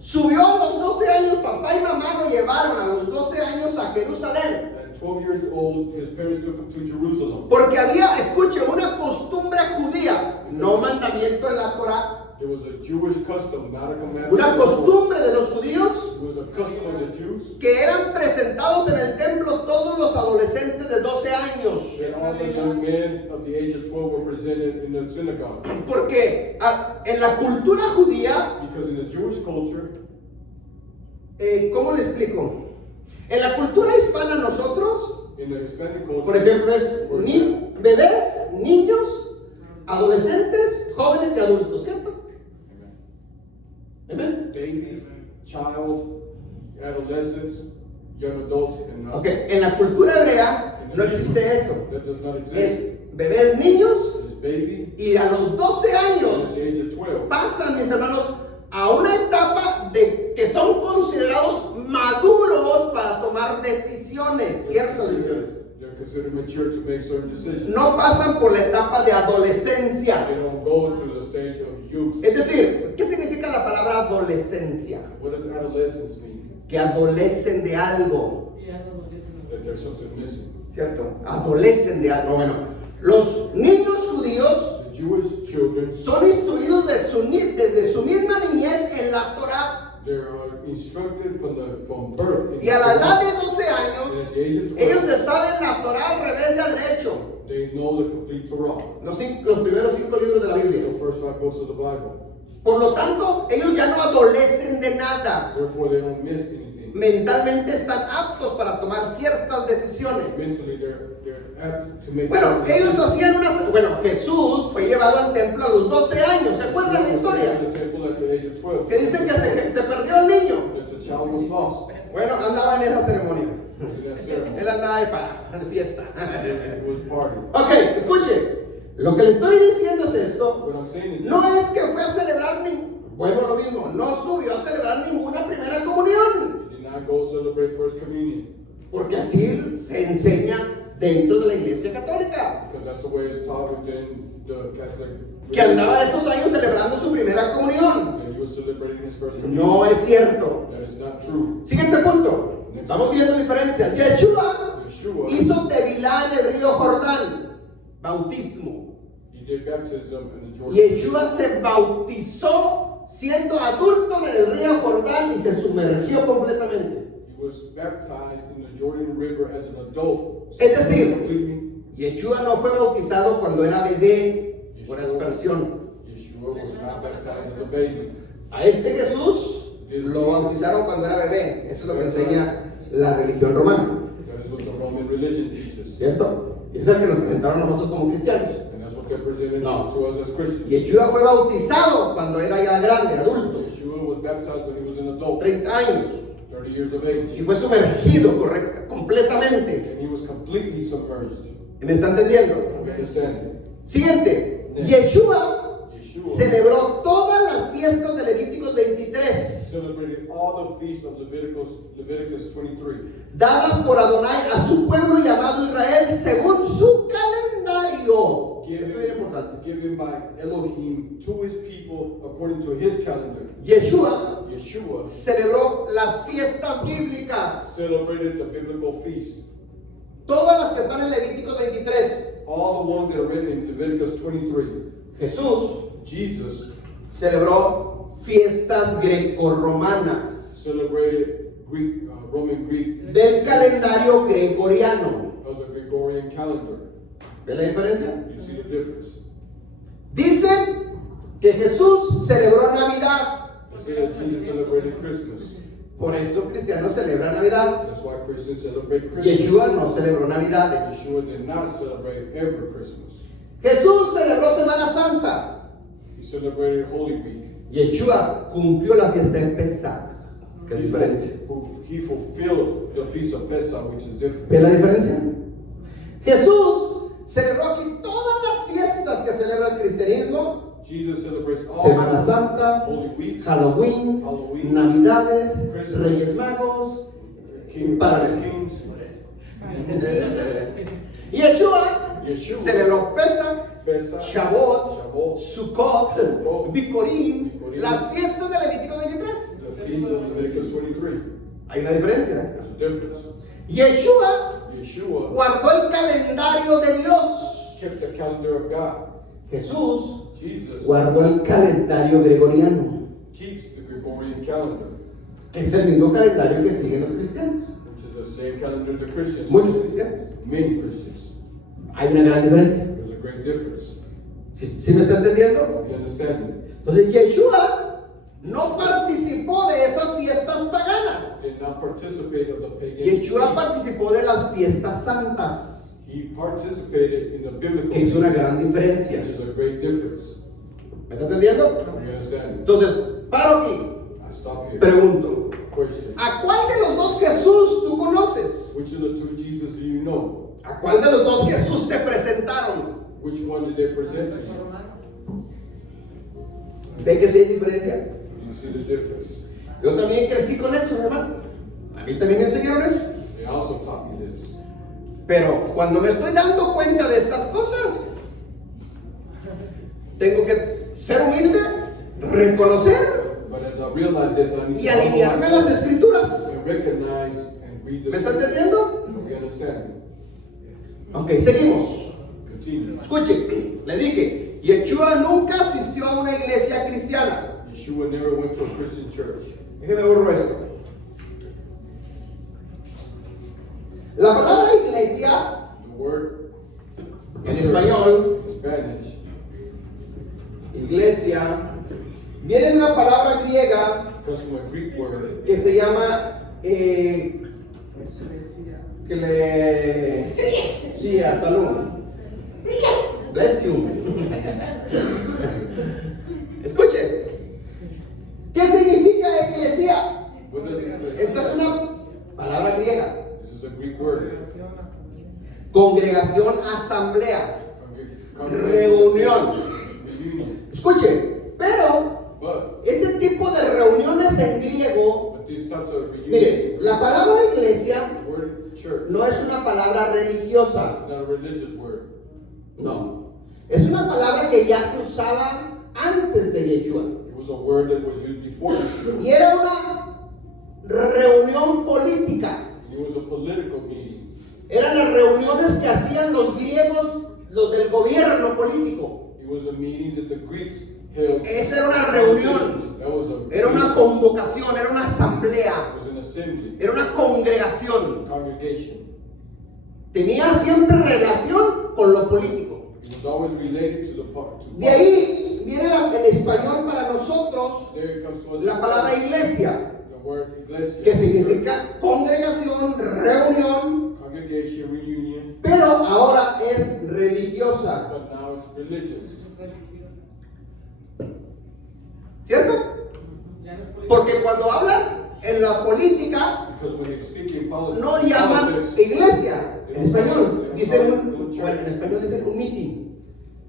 subió a los 12 años, papá y mamá lo llevaron a los 12 años a Jerusalén. At 12 years old, his parents took him to Jerusalem. Porque había, escuche, una costumbre judía, no mandamiento en la Torah, There was a Jewish custom, not a commandment. una costumbre de los judíos It was a custom of the Jews que eran presentados en el templo todos los adolescentes de 12 años. that all the young men of the age of 12 were presented in the synagogue. Porque en la cultura judía, Because in the Jewish culture, ¿cómo le explico? En la cultura hispana nosotros, in the Hispanic culture, por ejemplo, es bebés, niños, adolescentes, jóvenes y adultos, ¿cierto? Amén. babies, child, adolescents, young adults, and Ok, en la cultura hebrea no existe eso. that does not exist. Es bebés, niños, It's baby y a los 12 años at the age of 12. pasan, mis hermanos, a una etapa de que son considerados maduros para tomar decisiones, ciertas decisiones. They're considered mature to make certain decisions. No pasan por la etapa de adolescencia. They don't go through the stage of youth. Es decir, ¿qué significa la palabra adolescencia? What does adolescence mean? Que adolecen de algo, That there's something missing. ¿cierto? Adolecen de algo. Bueno, los niños judíos The Jewish children, son instruidos desde su misma niñez en la Torah. they're instructed from birth. Y a la edad de 12 And años, at the age of 12, ellos se saben la Torah al revés y al derecho. they know the complete Torah, Los primeros 5 libros de la Biblia. the first 5 books of the Bible. Por lo tanto, ellos ya no adolecen de nada. Therefore, they don't miss anything. Mentalmente están aptos para tomar ciertas decisiones. Mentally, they're apt to make. Bueno, certain ellos decisions. hacían una... Bueno, Jesús fue llevado al templo a los 12 años. ¿Se acuerdan la historia? In the temple at the age of 12. Que dicen que se perdió el niño. That the child was lost. Bueno, andaba en esa ceremonia. In that ceremony. Él andaba de fiesta. It was party. Ok, escuche. Lo que le estoy diciendo es esto. What I'm saying is No es que fue a celebrar bueno, lo mismo, no subió a celebrar ninguna primera comunión. he did not go celebrate First Communion. Porque así se enseña dentro de la iglesia católica. Because that's the way it's taught within the Catholic Que andaba esos años celebrando su primera comunión. And he was celebrating his First Communion. No es cierto. That is not true. Siguiente punto. Estamos viendo diferencias. Yeshua Yeshua, hizo tevilá en el río Jordán. Bautismo. he did baptism in the Jordan. Yeshua se bautizó siendo adulto en el río Jordán y se sumergió completamente. He was baptized in the Jordan River as an adult. Es decir, completely. Yeshua no fue bautizado cuando era bebé por aspersión. Yeshua was not baptized as a baby. A este Jesús lo bautizaron cuando era bebé. Eso es lo que enseña la religión romana. That is what the Roman religion teaches. ¿Cierto? Y es el que nos presentaron a nosotros como cristianos. And that's what they're presenting No. to us as Christians. Yeshua fue bautizado cuando era ya grande, adulto, Yeshua was baptized when he was an adult, 30 años. 30 years of age. Y fue sumergido completamente. And he was completely submerged. ¿Me está entendiendo? We understand. Siguiente. Yeshua Yeshua celebró todas las fiestas de Levíticos 23, celebrated all the feasts of Leviticus 23, dadas por Adonai a su pueblo llamado Israel según su calendario. Esto es bien importante. given by Elohim to his people according to his calendar. Yeshua Yeshua celebró las fiestas bíblicas, celebrated the biblical feasts. todas las que están en Levíticos 23. All the ones that are written in Leviticus 23. Jesús Jesus celebró fiestas grecorromanas celebrated Roman Greek del calendario gregoriano. of the Gregorian calendar. ¿Ve la diferencia? You see the difference. Dicen que Jesús celebró Navidad. You see that Jesus celebrated Christmas. Por eso cristianos celebran Navidad. That's why Christians celebrate Christmas. Yeshua no celebró Navidades. Yeshua did not celebrate every Christmas. Jesús celebró Semana Santa. He celebrated Holy Week. Yeshua cumplió la fiesta en Pesach. ¿Qué diferencia? He fulfilled the feast of Pesach, which is different. ¿Ve la diferencia? Jesús celebró aquí todas las fiestas que celebra el cristianismo. Jesus celebrates all Semana Santa, Holy Week, Halloween, Halloween, Navidades, Christmas, Reyes Magos. King Padre. Kings. Y Yeshua Yeshua celebró Pesach, Pesach, Shavuot, Shavuot, Sukkot, Sukkot, Bikurim, Bikurim, las fiestas de Levítico 23. the feast of Leviticus 23. Hay una diferencia. There's a difference. Yeshua Yeshua guardó el calendario de Dios. kept the calendar of God. Jesús Jesus guardó el calendario gregoriano. keeps the Gregorian calendar. que es el mismo calendario que siguen los cristianos. which is the same calendar the Christians. Muchos cristianos. Many Christians. Hay una gran diferencia. There's a great difference. ¿Sí me está entendiendo? You understand me? Entonces Yeshua no participó de esas fiestas paganas. Did not participate of the pagan Yeshua feast. participó de las fiestas santas, He participated in the biblical que es una feast, gran diferencia. which is a great difference. ¿Me está entendiendo? You understand me? Entonces, paro aquí. I stop here. Pregunto, Question. ¿a cuál de los dos Jesús tú conoces? Which of the two Jesus do you know? ¿A cuál de los dos Jesús te presentaron? Which one did they present to you? ¿Ve que sí hay diferencia? Do you see the difference? Yo también crecí con eso, hermano. A mí también me enseñaron eso. They also taught me this. Pero cuando me estoy dando cuenta de estas cosas, tengo que ser humilde, reconocer But as I realize this, I need y to humble alinearme a las myself escrituras. and recognize and read the ¿Me está scripture. entendiendo? You understand me? Ok, seguimos. Continue. Escuche, le dije, Yeshua nunca asistió a una iglesia cristiana. Yeshua never went to a Christian church. Déjeme borro esto. La palabra iglesia The word en church español, in Spanish, iglesia, viene de una palabra griega comes from a Greek word que se llama salud. Bless you. Escuche, ¿qué significa eclesia? What does it Esta es una palabra griega. This is a Greek word. Congregación, asamblea, Reunion. escuche, pero But este tipo de reuniones en griego, these types of mire, reunions, la palabra iglesia the word church, no es una palabra religiosa, not a religious word. no, es una palabra que ya se usaba antes de Yeshua It was a word that was used before Yeshua. y era una reunión política. It was a political meeting. Eran las reuniones que hacían los griegos, los del gobierno político. It was a meeting that the Greeks held. Esa era una reunión, That was a era una convocación, era una asamblea, It was an assembly, era una congregación. congregation. Tenía siempre relación con lo político. It was always related to the part. De ahí viene en español para nosotros There it comes to us la palabra iglesia, the word iglesia, que significa congregación, reunión, congregation, reunion, pero ahora es religiosa. but now it's religious. ¿Cierto? Porque cuando hablan en la política, Because when they speak in politics, no llaman iglesia. En español dicen Church. en español dicen un meeting.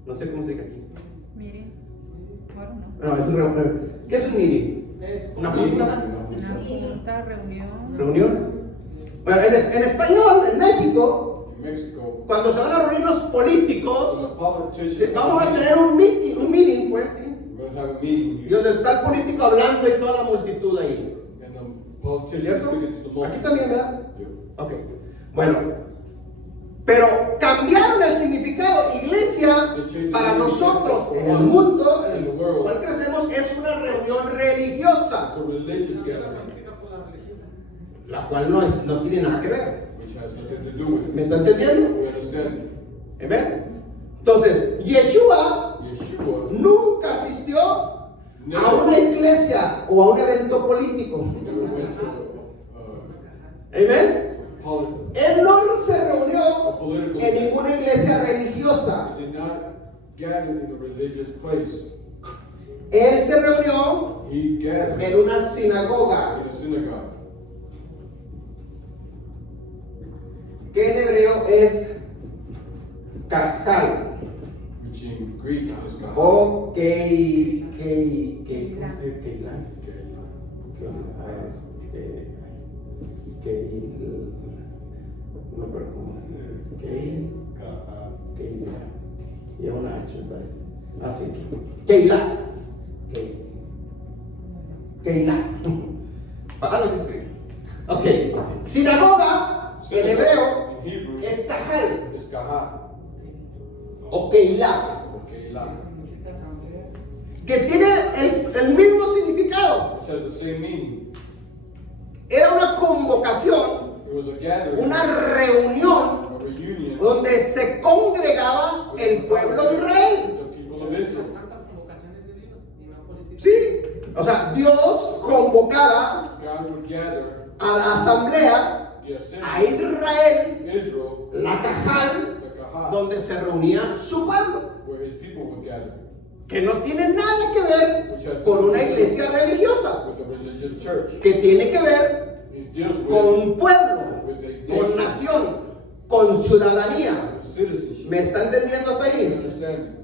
No sé cómo se dice aquí. Miren, bueno, no. No, es un ¿qué es un meeting? Una junta, Una junta, reunión. reunión. Bueno, en español, en México, In Mexico, cuando se van a reunir los when políticos, the politicians vamos a tener un meeting, pues, ¿sí? we're going to have a meeting Y donde está el político hablando y toda la multitud ahí. and the politicians ¿Cierto? speaking to the Aquí multitude. también, ¿verdad? Yeah. Ok. Bueno, pero cambiaron el significado. Iglesia, para nosotros, en el mundo en el cual crecemos, es una reunión religiosa, It's a religious gathering, la cual no tiene nada que ver. which has nothing to do with ¿Me it. está entendiendo? We understand ¿Ven? Entonces, Yeshua Yeshua nunca asistió a una iglesia o a un evento político. never went to ¿Amén? politics. Él no se reunió en ninguna iglesia religiosa. Did not gather in a religious place. Él se reunió He gathered en una sinagoga, in a synagogue, que en hebreo es Cajal, which in Greek is Kahal. o no, pero como y una H, parece. Así. Keilah. Keilah. Ah, no se escribe. Ok. Sinagoga, en hebreo, In Hebrew, es Cajal it's Kahal. o Keilah, Okay, la. que tiene el mismo significado. Which has the same meaning. Era una convocación, It was a gathering, una reunión a reunion donde se congregaba el pueblo de Israel. the people of Israel. Santas convocaciones de Dios y no políticas. Sí, o sea, Dios convocaba God would gather a la asamblea, the a assembly, Israel, Israel, la cajal, the Kahal, donde se reunía su pueblo, where his people would gather, que no tiene nada que ver con una iglesia religiosa, with a religious church. que tiene que ver It deals with con pueblo, with a con nation, nación, con ciudadanía. with citizenship, ¿Me está entendiendo hasta ahí? understanding.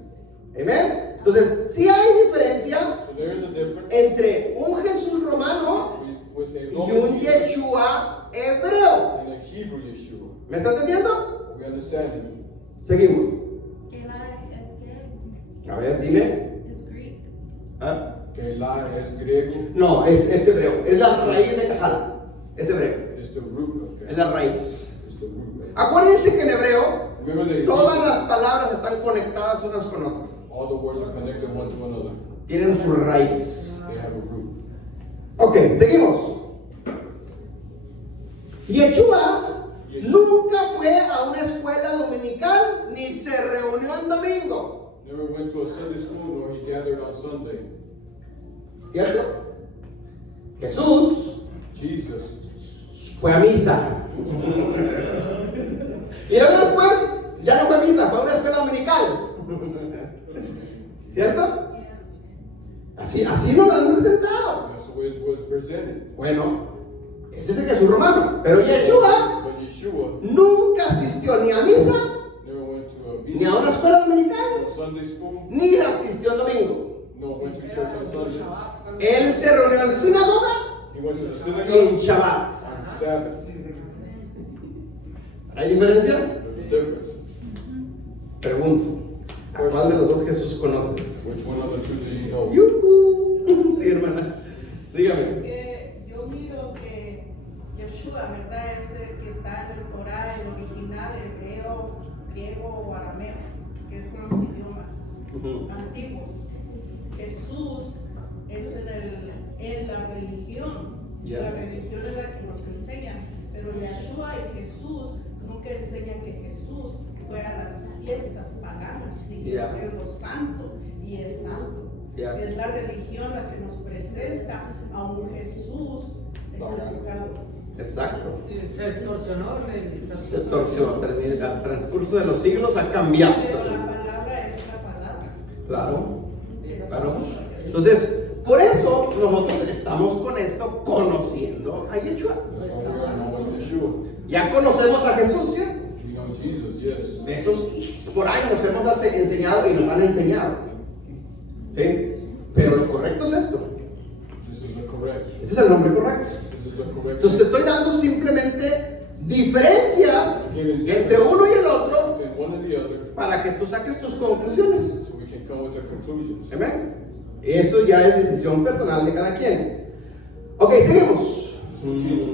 Amén. Entonces, sí hay diferencia So there is a difference entre un Jesús romano with a y Roman un Jesus Yeshua hebreo. and a Hebrew Yeshua. ¿Me está entendiendo? We understand Seguimos. Kela es A ver, dime. Greek. ¿Ah? que la es griego, No, es hebreo. Es la raíz de Cajal. Es hebreo. is the root of Es la Kahal. raíz. Is the root. Acuérdense que en hebreo Remember that todas las palabras están conectadas unas con otras. all the words are connected one to another. Tienen su raíz. They have a root. Ok, seguimos. Yeshua nunca fue a una escuela dominical ni se reunió en domingo. Never went to a Sunday school nor he gathered on Sunday. ¿Cierto? Jesús Jesus fue a misa. Y luego después ya no fue a misa, fue a una escuela dominical. ¿Cierto? Así nos lo han presentado. That's the way it was presented. Bueno, ese es el Jesús romano. Pero Yeshua But Yeshua nunca asistió ni a misa, never went to a ni a una escuela dominical, no Sunday school, ni asistió el domingo. no went to church on Sunday. Él se reunió en sinagoga He went to the y synagogue en Shabbat. on Sabbath. ¿Hay diferencia? There's a difference. Pregunto, ¿a cuál de los dos Jesús conoces? Which one of the two do you know? ¡Yujú! Sí, hermana. Dígame. Que yo miro que Yeshua, ¿verdad? Es el que está en el Torah, el original, hebreo, griego o arameo, que son los idiomas antiguos. Jesús es en la religión. Ya. La religión es la que nos enseña, pero Yeshua y Jesús nunca enseñan que Jesús fue a las fiestas paganas, siguió Ya. siendo santo y es santo. Ya. Es la religión la que nos presenta a un Jesús equivocado. Exacto. Se distorsionó Se torció. Al transcurso de los siglos ha cambiado. Pero la palabra es la palabra. Claro, claro. Entonces, por eso nosotros estamos con esto conociendo a Yeshua. That's why we are knowing Yeshua. Ya conocemos a Jesús, ¿cierto? We know Jesus, yes. De esos por ahí nos hemos enseñado y nos han enseñado. ¿Sí? Pero lo correcto es esto. This is the correct. Ese es el nombre correcto. This is the correct. Entonces te estoy dando simplemente diferencias entre uno y el otro Between one and the other, para que tú saques tus conclusiones. so we can come with the conclusions. Amén. Eso ya es decisión personal de cada quien. Ok, seguimos.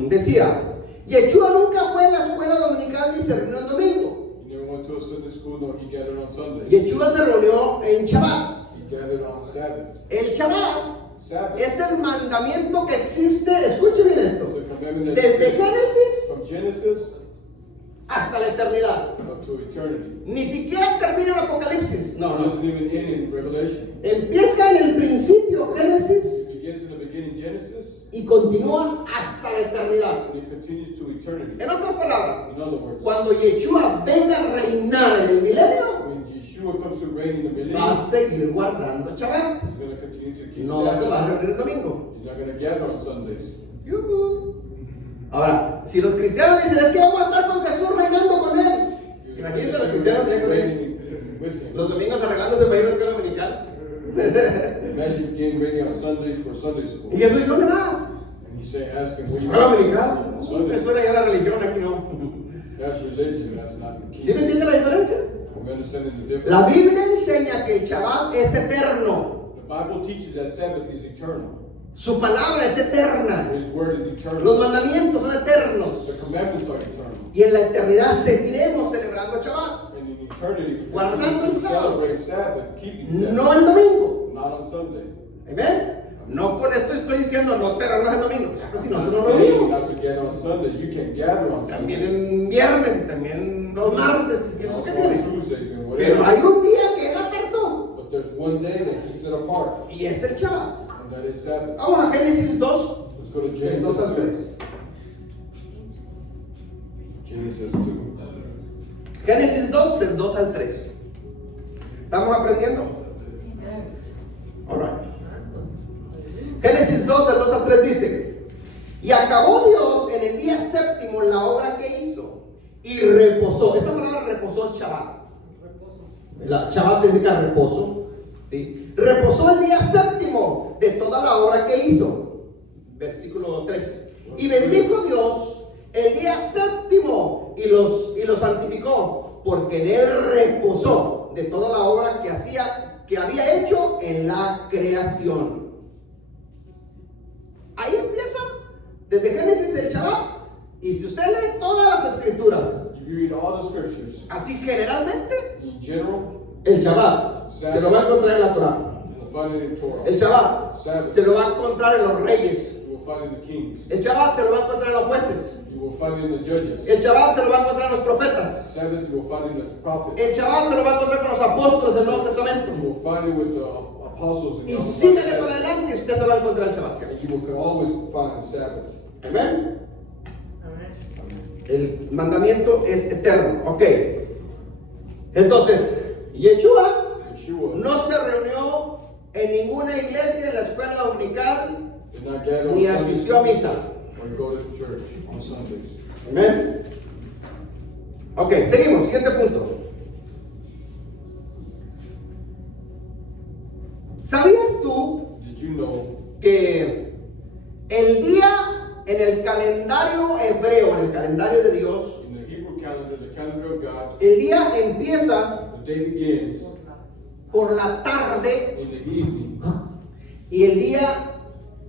Decía, Yeshua nunca fue a la escuela dominical ni se reunió el domingo. He never went to a Sunday school, nor he gathered on Sunday. Yeshua se reunió en Shabbat. He gathered on Sabbath. El Shabbat Sabbath es el mandamiento que existe, escuche bien is esto, the commandment that desde Génesis from Genesis hasta la eternidad. up to eternity. Ni siquiera termina el Apocalipsis. It No, no. doesn't even end in Revelation. Empieza en el principio Génesis It begins in the beginning, Genesis, y continúa hasta la eternidad. and it continues to eternity. En otras palabras, In other words, cuando Yeshua venga a reinar en el milenio, when Yeshua comes to reign in the va a millennium, seguir guardando Shabbat. he's going to continue to keep No se va a Sabbath. reunir el domingo. He's not going to gather on Sundays. Yujú. Ahora, si los cristianos dicen, es que vamos a estar con Jesús reinando con él. Imagínense los cristianos ya con él. Reigning with him. Los domingos arreglándose para ir a la escuela dominical. Imagine getting ready on Sundays for Sunday school. Y Jesús dice, ¿dónde vas? And you say, ask him, where you Escuela are. dominical. Sunday Eso era ya la religión, aquí no. That's religion, that's not the ¿Sí me kingdom. entiende la diferencia? We understand the difference. La Biblia enseña que el Shabbat es eterno. The Bible teaches that Sabbath is eternal. Su palabra es eterna. His word is Los eternal. mandamientos son eternos. The commandments are eternal. Y en la eternidad seguiremos celebrando Shabbat. And in eternity, we Guardando continue el to sábado. celebrate Sabbath, keeping Sabbath. No el domingo. Not on Sunday. Amén. No con esto estoy diciendo no te reúnas el domingo. Claro, si no, I'm no nos saying reunimos. not to gather on Sunday. You can gather on También Sunday. en viernes y también los martes. ¿Y eso Also qué on tiene? Tuesdays and Pero whatever. hay un día que él apartó. But there's one day that he set apart, Y es el Shabbat. and that is Sabbath. Vamos a Génesis 2, Let's go to del Genesis 2 al 3. 2. Genesis 2. Génesis 2, del 2 al 3. ¿Estamos aprendiendo? All right. Génesis 2, del 2 al 3 dice: y acabó Dios en el día séptimo la obra que hizo y reposó. Esa palabra reposó es Shabbat. Shabbat significa reposo. ¿Sí? Reposó el día séptimo de toda la obra que hizo. Versículo 3. Y bendijo Dios el día séptimo y lo santificó, porque en él reposó de toda la obra que había hecho en la creación. Ahí empieza desde Génesis el Shabbat. Y si usted lee todas las escrituras, If you read all the scriptures, así generalmente, in general, el Shabbat se lo va a encontrar en la Torah. you will find it in Torah. El Shabbat Sabbath, se lo va a encontrar en los reyes. you will find it in the kings. El Shabbat se lo va a encontrar en los jueces. You will find it in the judges. El Shabbat se lo va a encontrar en los profetas. Sabbath, you will find it in the prophets. El Shabbat se lo va a encontrar con los apóstoles del Nuevo You Testamento. will find it with the apostles in the Y Old síguele Testament. para adelante y usted se va a encontrar el Shabbat. And you will always find Sabbath. Amén. El mandamiento es eterno. Ok. Entonces, Yeshua Yeshua no se reunió en ninguna iglesia, en la escuela dominical, did not gather on ni Sunday asistió a misa. or go to church on Sundays. Amén. Ok, seguimos. Siguiente punto. ¿Sabías tú Did you know que el día en el calendario hebreo, en el calendario de Dios, in the Hebrew calendar, the calendar of God, el día empieza the day begins por la tarde in the evening, y el día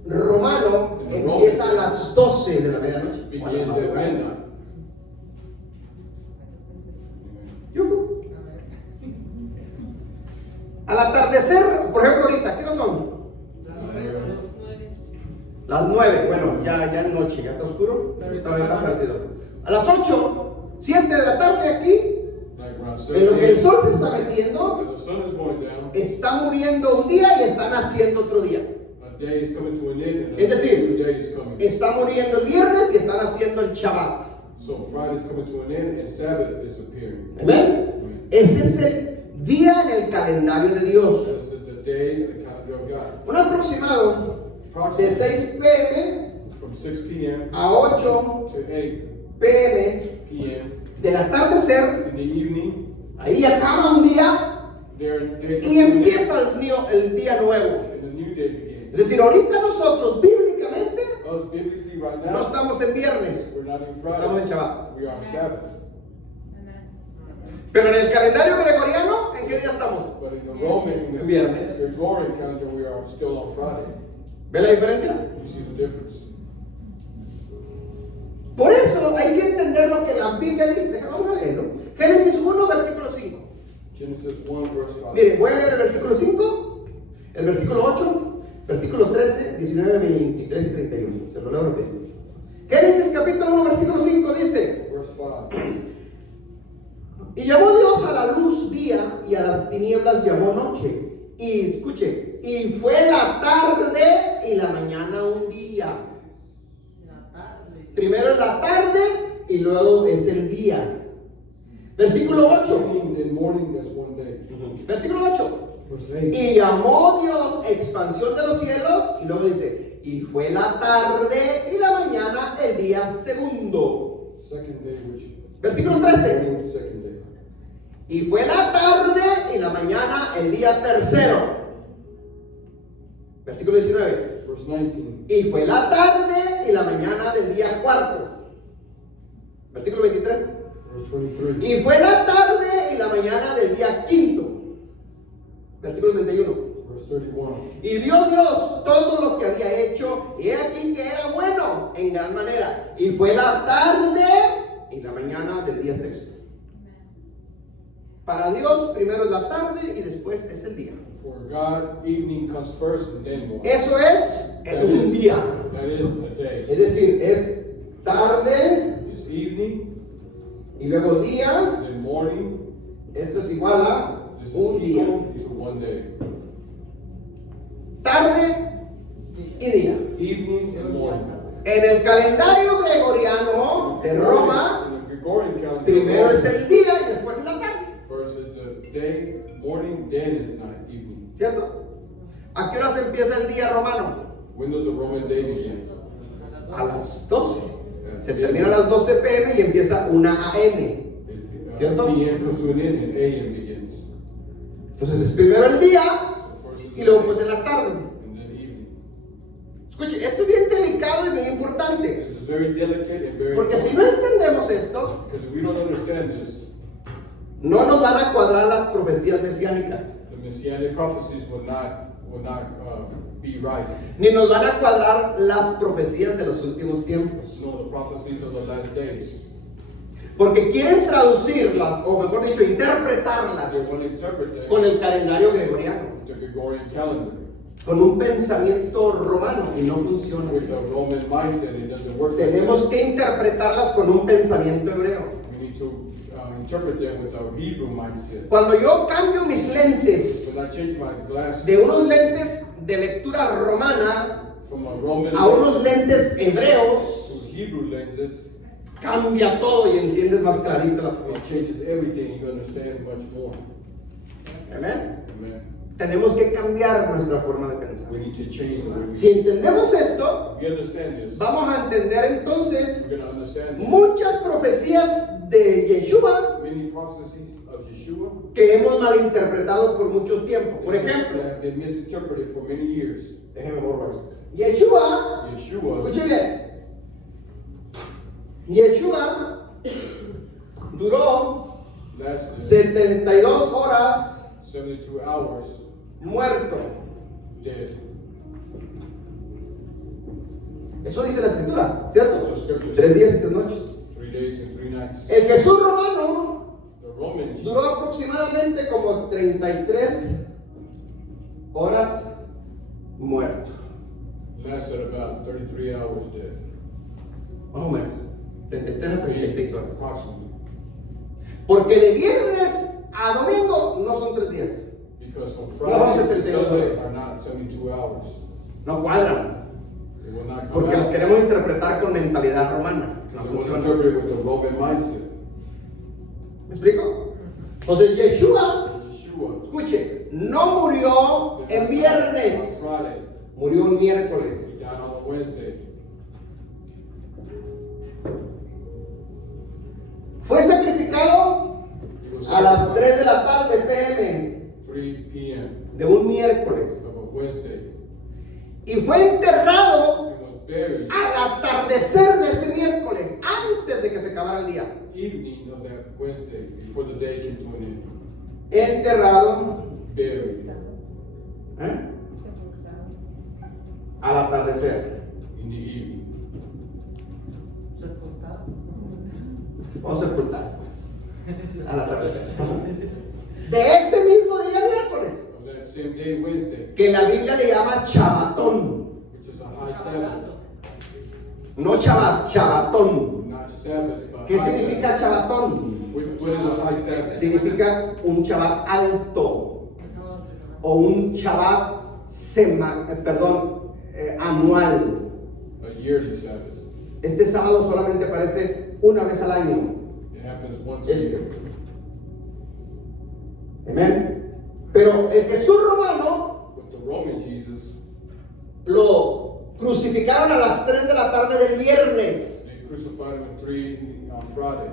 romano empieza a las 12 de la medianoche? begins at midnight. Yujú. Al atardecer, por ejemplo ahorita, ¿qué hora son? Las 9, bueno, ya es noche, ya está oscuro, todavía está parecido. A las 8, 7 de la tarde aquí, Like around en lo que el 7 sol se está metiendo, as the sun is going down, está muriendo un día y está naciendo otro día. a day is coming to an end, and Es a decir, new day is coming. Está muriendo el viernes y está naciendo el Shabbat. So Friday is coming to an end, and Sabbath is appearing. Amén. Amen. Ese es el día en el calendario de Dios. That is the day in the calendar of God. Un aproximado de 6 p.m. From 6 p.m. a 8 to 8 p.m. p.m. del atardecer. in the evening, Ahí acaba un día they y empieza el día nuevo. and the new day begins. Es decir, ahorita nosotros bíblicamente Us biblically right no now, estamos en viernes, we're not in estamos Friday, en Shabbat. we are on Sabbath. Pero en el calendario gregoriano, ¿en qué día estamos? But in the Roman, in the Viernes. Gregorian calendar, we are still on Friday. ¿Ve la diferencia? You see the difference. Por eso hay que entender lo que la Biblia dice. Déjame leerlo. Génesis 1, versículo 5. Genesis 1, verse 5. Miren, voy a leer el versículo 5, el versículo 8, versículo 13, 19, 23 y 31. Se lo leo rápido. Génesis capítulo 1, versículo 5 dice: Verse 5. y llamó Dios a la luz día y a las tinieblas llamó noche. Y escuche, y fue la tarde y la mañana un día. Primero es la tarde y luego es el día. Versículo 8. In morning, that's one day. Versículo 8. Verse 8. Y llamó Dios expansión de los cielos. Y luego dice: y fue la tarde y la mañana el día segundo. Second day, which Versículo 13. second day. Y fue la tarde y la mañana el día tercero. Versículo 19. Verse 19. Y fue la tarde y la mañana del día cuarto. Versículo 23. Verse 23. Y fue la tarde y la mañana del día quinto. Versículo 31. Verse 31. Y vio Dios todo lo que había hecho, y he aquí que era bueno en gran manera. Y fue la tarde y la mañana del día sexto. Para Dios primero es la tarde y después es el día. For God, evening comes first and then morning. Eso es That un is- día. That is a day. Es decir, es tarde It's evening, y luego día. then morning. Esto es igual a This un is día. equal to one day. Tarde y día. Evening and morning. En el calendario gregoriano de Roma, In the Gregorian calendar, primero es el día y después es la tarde. first is the day, morning, then is night, evening. ¿Cierto? ¿A qué hora se empieza el día romano? When does the Roman day begin? A las 12. Se termina a las 12 p.m. y empieza una a.m. ¿Cierto? PM comes to an end and AM begins. Entonces es primero el día So first is y the luego day, pues en la tarde. and then evening. Escuche, esto es bien delicado y bien importante. This is very delicate and very Porque si no entendemos esto, because if we don't understand this, no nos van a cuadrar las profecías mesiánicas. the messianic prophecies will not be right. Ni nos van a cuadrar las profecías de los últimos tiempos. No, the prophecies of the last days. Porque quieren traducirlas, o mejor dicho, interpretarlas They want to interpret that con el calendario gregoriano, with the Gregorian calendar, con un pensamiento romano, y no funciona with así. the Roman mindset. It doesn't work. like Tenemos that. que interpretarlas con un pensamiento hebreo. We need to interpret them with our Hebrew mindset. Cuando yo cambio mis lentes When I change my glasses de unos lentes de lectura romana from a Roman a unos lentes hebreos, to Hebrew lenses, cambia todo y entiendes más clarito las it cosas. changes everything. You understand much more. Amén. Amen. Tenemos que cambiar nuestra forma de pensar. We need to change the way we. Si entendemos esto, If you understand this, vamos a entender entonces we're going to understand that muchas profecías de Yeshua many prophecies of Yeshua que hemos malinterpretado por mucho tiempo. Por that ejemplo, have been misinterpreted for many years. déjeme borrar esto. Yeshua, Yeshua escuche bien, Yeshua duró lasted 72 horas 72 hours muerto. dead. Eso dice la escritura, ¿cierto? The scriptures 3 días y 3 noches. 3 days and 3 nights. El Jesús romano The Roman Jesus duró aproximadamente como 33 horas muerto. lasted about 33 hours dead. Más o menos. 33 a 36 horas. Approximately. Porque de viernes a domingo no son 3 días. Because from No, Friday to 72 Sunday horas. are not 72 hours. No cuadran. It will not come Porque los out. queremos interpretar con mentalidad romana. No They will funciona. interpret it with the Roman mindset. ¿Me explico? Entonces Yeshua, Yeshua escuche, no murió en on viernes, Friday. murió un miércoles. He died on a Wednesday. Fue sacrificado He was a las sacrificed 3 de la tarde p.m. 3 p.m. de un miércoles. of a Wednesday. Y fue enterrado He was buried al atardecer de ese miércoles, antes de que se acabara el día. evening of that Wednesday before the day came to an end. Enterrado Buried ¿eh? al atardecer. in the evening. O sepultado al atardecer. De ese mismo día miércoles, Of that same day, Wednesday, que la Biblia le llama Chabatón. which is a high Sabbath. No Chabatón. Not Sabbath, but ¿Qué high significa Sabbath. Chabatón? What is a high Sabbath? Significa un Shabbat alto o un Shabbat anual. A yearly Sabbath. Este sábado solamente aparece una vez al año. It happens once a year. Amén. Pero el Jesús romano But the Roman Jesus, lo crucificaron a las 3 de la tarde del viernes they crucified him at 3 on Friday.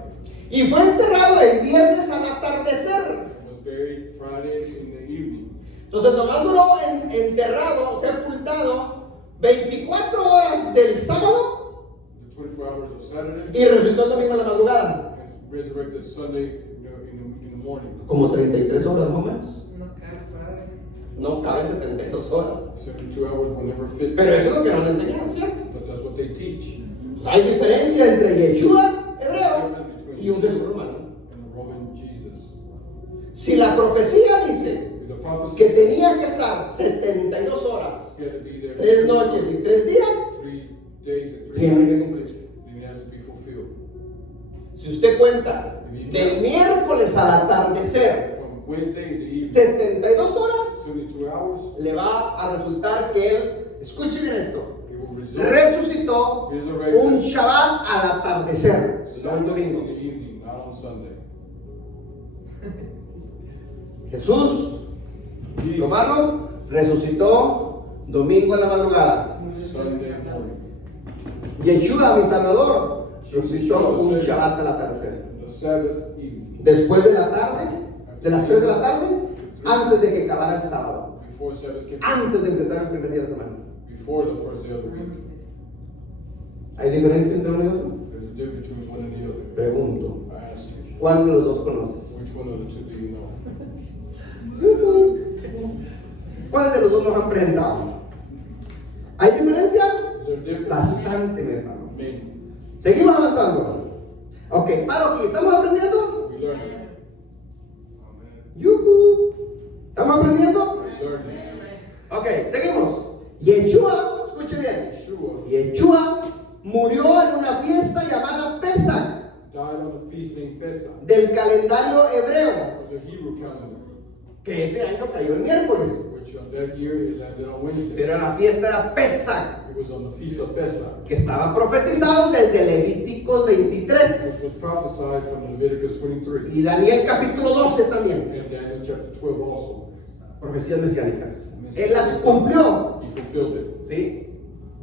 y fue enterrado el viernes al atardecer. He was buried Friday in the evening. Entonces nomás duró enterrado, sepultado 24 horas del sábado The 24 hours of Saturday, y resucitó el domingo en la madrugada. and resurrected Sunday in the morning. Como 33 horas más o menos. No cabe, padre. No caben 72 horas. 72 hours will never fit. Pero eso es lo que nos enseñaron, ¿cierto? But that's what they teach. Hay diferencia entre Yeshua, hebreo, Difference between y un Jesús Yeshua romano. and the Roman Jesus. Si la profecía dice The prophecy que tenía que estar 72 horas, he had to be there 3 noches y 3 días, 3 days and 3 tiene que nights, cumplirse. and it has to be fulfilled. Si usted cuenta del miércoles al atardecer, From Wednesday in the evening, 72 horas, 72 hours, le va a resultar que él, escuche bien esto, it will result resucitó resurrected un Shabbat al atardecer, no un Saturday domingo. in the evening, not on Sunday. Jesús, Jesus, romano, resucitó domingo en la madrugada. Sunday morning. Yeshua, mi Salvador, resucitó un Shabbat al atardecer. The Sabbath evening, Después de la tarde, de las 3 de la tarde, antes de que acabara el sábado, before Sabbath came, antes de empezar el primer día de la semana. before the first day of the week. ¿Hay diferencia entre uno y otro? There's a difference between one and the other. Pregunto, I ask you, ¿cuál de los dos conoces? which one of the two do you know? ¿Cuál de los dos nos han presentado? ¿Hay diferencias? Is there a difference? Bastante, mi hermano. Many. Seguimos avanzando. Ok, paro aquí. ¿Estamos aprendiendo? We learn it. ¡Yuhu! ¿Estamos aprendiendo? We learn it. Ok, seguimos. Yeshua, escuche bien. Yeshua Yeshua murió en una fiesta llamada Pesach died on a feast named Pesach, del calendario hebreo, of the Hebrew calendar, que ese año cayó el miércoles. which that year it landed on Wednesday. Pero la fiesta era Pesach, It was on the feast of Pesach, que estaba profetizado desde Levítico which 23 was prophesied from Leviticus 23 y Daniel capítulo 12 también. and Daniel chapter 12 also. Profecías mesiánicas. Él las cumplió. He fulfilled it. ¿Sí?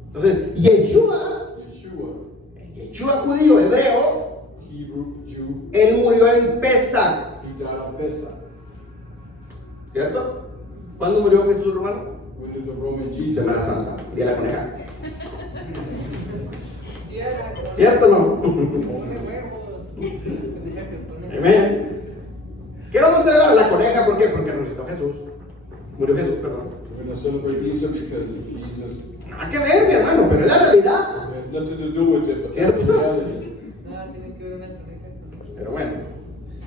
Entonces, Yeshua, Yeshua, el Yeshua judío hebreo, Hebrew Jew, él murió en Pesach. he died on Pesach. ¿Cierto? ¿Cuándo murió Jesús, hermano? When did the Roman Jesus? Semana Santa, día de la coneja. ¿Cierto o no? Amén. ¿Qué vamos a celebrar? La coneja, ¿por qué? Porque resucitó Jesús. Murió Jesús, perdón. We're going to celebrate Easter because Jesus Nada que ver, mi hermano, pero es la realidad. has nothing to do with it, but that's ¿Cierto? the reality. Nada tiene que ver una coneja. Pero bueno,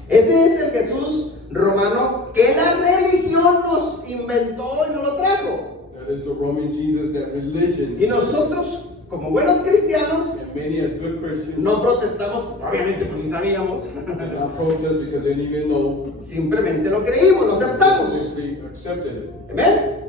ese es el Jesús romano que la religión nos inventó y nos lo trajo. That is the Roman Jesus that religion Y nosotros, como buenos cristianos, and many as good Christians no protestamos, obviamente pues ni sabíamos, did not protest because they didn't even know, simplemente lo creímos, lo aceptamos. simply accepted it. ¿Amén? Amen.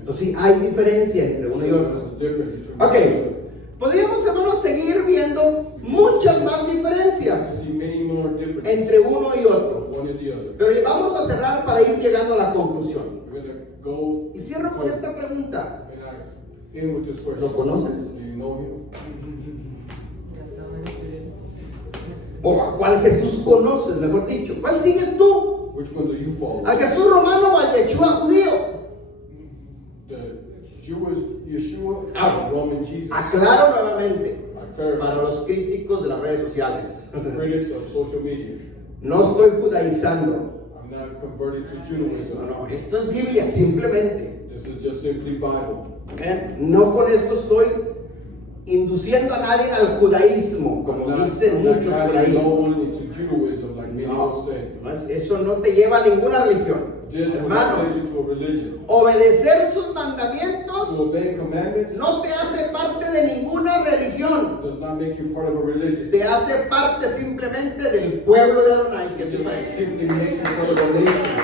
Entonces sí, hay diferencia entre uno y There's otro. a difference between Ok, podríamos, hermanos, seguir viendo muchas más I diferencias see many more differences, entre uno y otro. one and the other. Pero vamos a cerrar para ir llegando a la conclusión. We're going to go Y cierro con esta pregunta. and I end with this question. ¿Lo conoces? Do you know him? ¿O a cuál Jesús conoces, mejor dicho? ¿Cuál sigues tú? Which one do you follow? ¿Al Jesús romano o al Yeshua judío? The Jewish Yeshua or Ah. the Roman Jesus? Aclaro nuevamente I clarify. para los críticos de las redes sociales. Critics of social media. No estoy judaizando. I'm not converted to Judaism. No, esto es Biblia simplemente. This is just simply Bible. ¿Ven? No con esto estoy induciendo a nadie al judaísmo, como dicen muchos por guiding no ahí. one into Judaism like many No, will say. eso no te lleva a ninguna religión. This will Hermano, not take you to a religion. obedecer sus To mandamientos obey commandments no te hace parte de ninguna religión. does not make you part of a religion. Te hace parte simplemente del pueblo de Adonai, que es It Israel. just simply makes you part of a nation.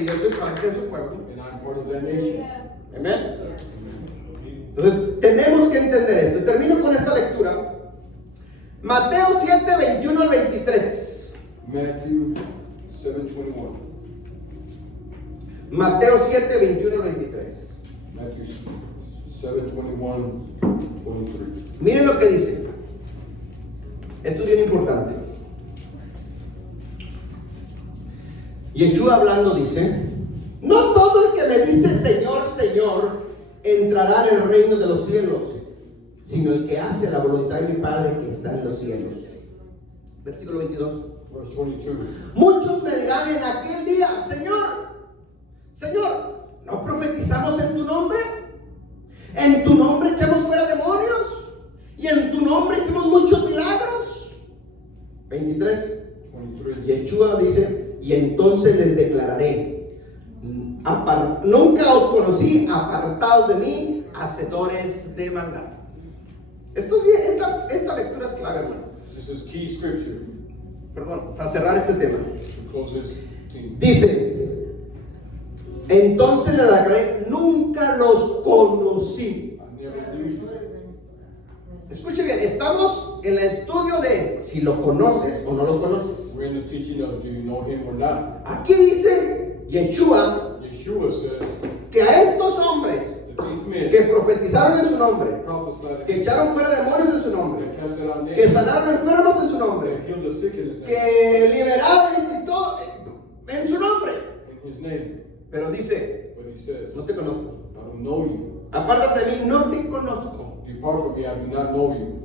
Y yo soy parte de su pueblo. And I'm part of that nation. Amén. Entonces, tenemos que entender esto. Y termino con esta lectura. Mateo 7, 21 al 23. Matthew 7:21. Mateo 7, 21 al 23. Matthew 7:21, 23. Miren lo que dice. Esto es bien importante. Yeshua hablando dice: no todo el que me dice Señor, Señor, entrará en el reino de los cielos, sino el que hace la voluntad de mi Padre que está en los cielos. Versículo 22. Verse 22. Muchos me dirán en aquel día: Señor, Señor, ¿no profetizamos en tu nombre? ¿En tu nombre echamos fuera demonios? ¿Y en tu nombre hicimos muchos milagros? 23. 23. Yeshua dice: y entonces les declararé: Nunca os conocí, apartados de mí, hacedores de maldad. Esto es bien, esta lectura es clave, hermano. This is key scripture Perdón, para cerrar este tema. to close this theme. Dice, entonces le declaré, nunca los conocí. I never knew you. Escuche bien, estamos en el estudio de si lo conoces o no lo conoces. We're in the teaching of do you know him or not. Aquí dice Yeshua Yeshua says que a estos hombres that these men que profetizaron en su nombre, prophesied, que echaron fuera demonios en su nombre, that casted out que names, sanaron enfermos en su nombre, that healed the sick in his name, que liberaron y todo en su nombre. in his name. Pero dice, But he says, no te conozco. I don't know you. Apártate de mí, no te conozco. Depart from me, I do not know you.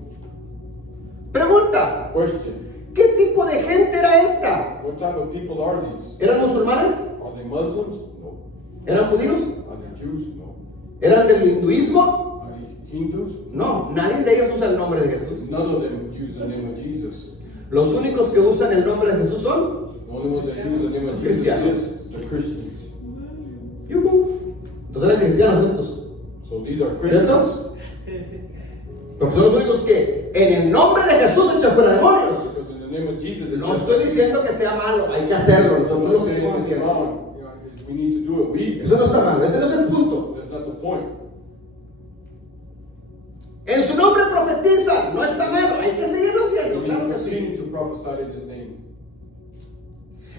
Pregunta, Question, ¿qué tipo de gente era esta? what type of people are these? ¿Eran musulmanes? Are they Muslims? No. ¿Eran judíos? Are they Jews? No. ¿Eran del hinduismo? Are they Hindus? No, nadie de ellos usa el nombre de Jesús. None of them use the name of Jesus. Los únicos que usan el nombre de Jesús son The only ones that use the name of Jesus Cristianos. is the Christians. yuhu. Entonces eran cristianos estos. So these are Christians. ¿Cierto? Porque son los únicos que en el nombre de Jesús echan fuera demonios. Because in the name of Jesus, they No just- estoy diciendo que sea malo, hay que hacerlo. I'm Nosotros not lo saying estamos it's haciendo. wrong. We need to do it. We Eso no está mal, ese no es el punto. That's not the point. En su nombre profetiza, no está malo, hay que seguirlo We haciendo, need claro to que sí. continue to prophesy in His name.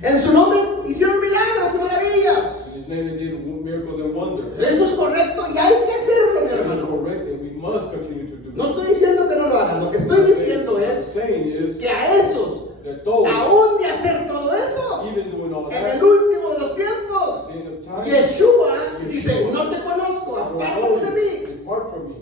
En su nombre hicieron milagros y maravillas. In His name, they did miracles and wonders. Eso es correcto y hay que hacerlo, mi That is hermano. correct, and we must continue to do No that. estoy diciendo que no lo hagan, lo que estoy diciendo What I'm es saying is que a esos, that those, aún de hacer todo eso, even doing all en that, el último de los tiempos, at the end of time, Yeshua dice, no te conozco, I will apártate always de mí. depart from me.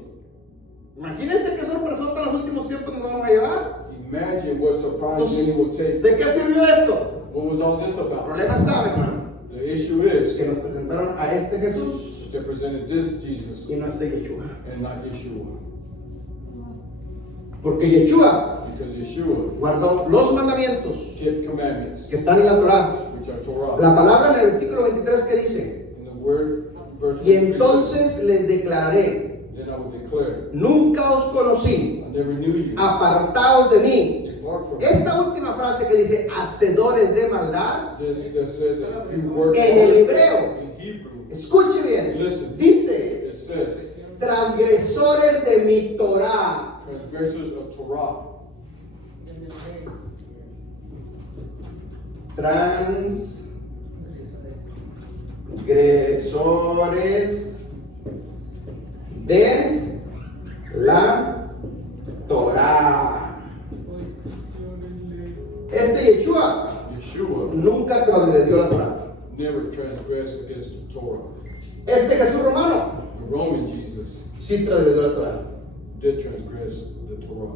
Imagínense qué sorpresota en los últimos tiempos nos vamos a llevar. Imagine what surprise many will take. ¿De qué sirvió esto? What was all this El about? problema está, mi hermano, The issue is que nos presentaron a este Jesús they presented this Jesus y no a este Yeshua. and not Yeshua. Porque Yeshua Because Yeshua guardó los mandamientos kept commandments, que están en la Torah. which are Torah. La palabra en el versículo 23 que dice, In the word, verse y 23, entonces les declararé, then I will declare, nunca os conocí, I never knew you. apartaos de mí. Depart from me. Esta última frase que dice, hacedores de maldad, This says that if you work en el hebreo, in Hebrew, escuche bien, Listen. dice, it says transgresores de mi Torah. transgressors of Torah. Transgresores de la Torah. Este Yeshua Yeshua nunca transgredió la Torah. never transgressed against the Torah. Este Jesús romano The Roman Jesus sí transgredió la Torah. did transgress the Torah.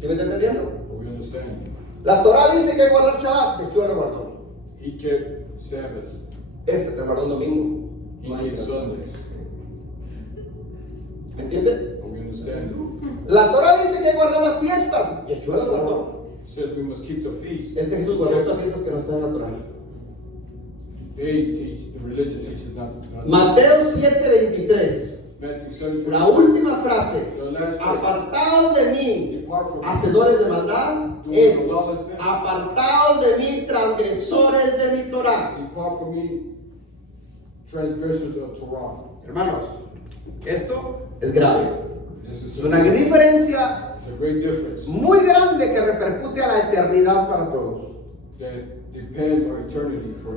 ¿Sí me está entendiendo? Are we understanding? La Torah dice que hay que guardar Shabbat, Yeshua lo guardó. He kept Sabbath. Este te guardó un domingo. He No hay kept nada. Sundays. ¿Me entiende? Are we understanding? La Torah dice que hay que guardar las fiestas. Yeshua las guardó. It says we must keep the feast. Este Jesús guardó otras fiestas que no están en la Torah. They teach, the religion teaches not to. Mateo 7:23. Matthew 7, La última frase. The last phrase. Apartados de mí, Depart from me. hacedores de maldad, Doing es lawlessness. apartados de mí, transgresores de mi Torah. Depart from me, transgressors of Torah. Hermanos, esto es grave. This is Es una diferencia it's a great difference muy grande que repercute a la eternidad para todos. that depends on eternity for.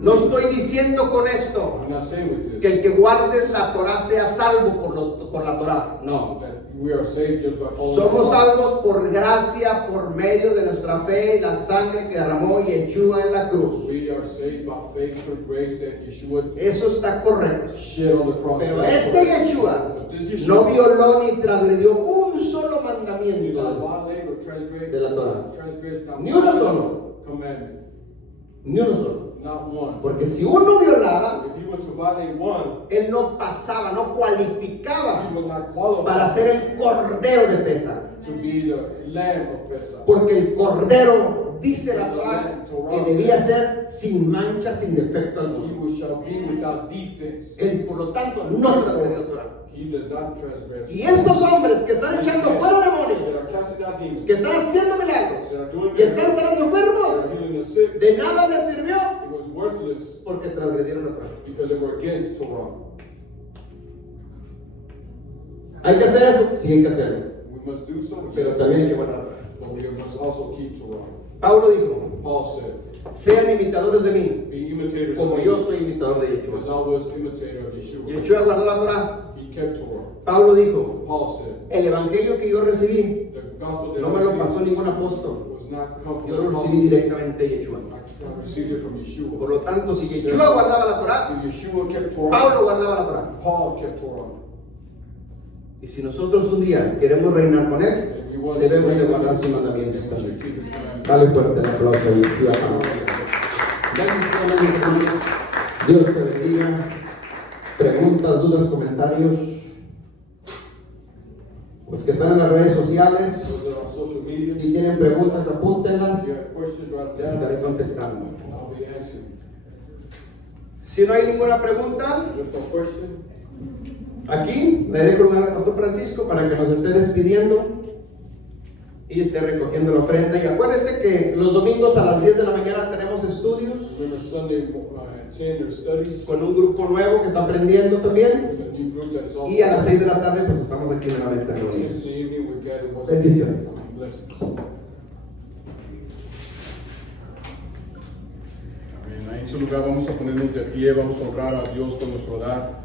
No estoy diciendo con esto I'm not saying with que this el que guarde la Torah sea salvo por la Torah. No. that we are saved just by following. Somos Torah. salvos por gracia, por medio de nuestra fe y la sangre que derramó Yeshua en la cruz. We are saved by faith through grace that Yeshua Eso está correcto. shed on the cross. Pero este Yeshua But this Yeshua no violó ni transgredió un solo neither mandamiento violate or transgress de la Torah. transgress not Ni uno one solo. commandment, Ni uno solo. not one. Porque si uno violaba, If he was to violate one, él no pasaba, no cualificaba he would not qualify para ser el cordero de Pesa. to be the lamb of Pesach. Porque el cordero, dice la Torah, Torah debía says ser sin mancha, sin defecto he alguno. shall be without defense. Él, por lo tanto, no transgredió Torah. He does not transgress. Y estos hombres que están echando fuera That demonios, are casting out demons, que están haciendo milagros, that are doing que están sanando that enfermos, are healing the sick, de nada les sirvió it was worthless porque transgredieron la Torah. because they were against Torah. ¿Hay que hacer eso? Sí, hay que hacerlo. We must do so, Pero yes, también hay que guardar la Torah. but we must also keep Torah. Pablo dijo, Paul said, sean imitadores de mí, be imitators como of yo me, soy imitador de because Yeshua. I was imitator of Yeshua. Yeshua guardó la Torah. He kept Torah. Pablo dijo, Paul said, el evangelio que yo recibí the gospel that no me lo pasó ningún apóstol. was not come from Yo lo the recibí apostle. directamente de Yeshua. I received it from Yeshua. Por lo tanto, si Yeshua guardaba la Torah, If Yeshua kept Torah, Pablo guardaba la Torah. Paul kept Torah. Y si nosotros un día queremos reinar con él, And we want debemos de to guardar sus we mandamientos should también. keep his commandments. Dale fuerte el aplauso a Yeshua. Dios te bendiga. Preguntas, dudas, comentarios. Los que están en las redes sociales, Those that are on social media, si tienen preguntas, apúntenlas. if you have questions, write Les them down. estaré contestando. I'll be answering. Si no hay ninguna pregunta, There's no question. aquí le dejo lugar al pastor Francisco para que nos esté despidiendo y esté recogiendo la ofrenda. Y acuérdense que los domingos a las 10 de la mañana tenemos estudios Remember Sunday at 10, there's studies. con un grupo nuevo que está aprendiendo también. There's a new group that is also. Y a las 6 de la tarde pues estamos aquí nuevamente At 6 in reunidos. the evening, we gather once Bendiciones. again. Blessings. Amén. Ahí en su lugar vamos a ponernos de pie, vamos a honrar a Dios con nuestro dar.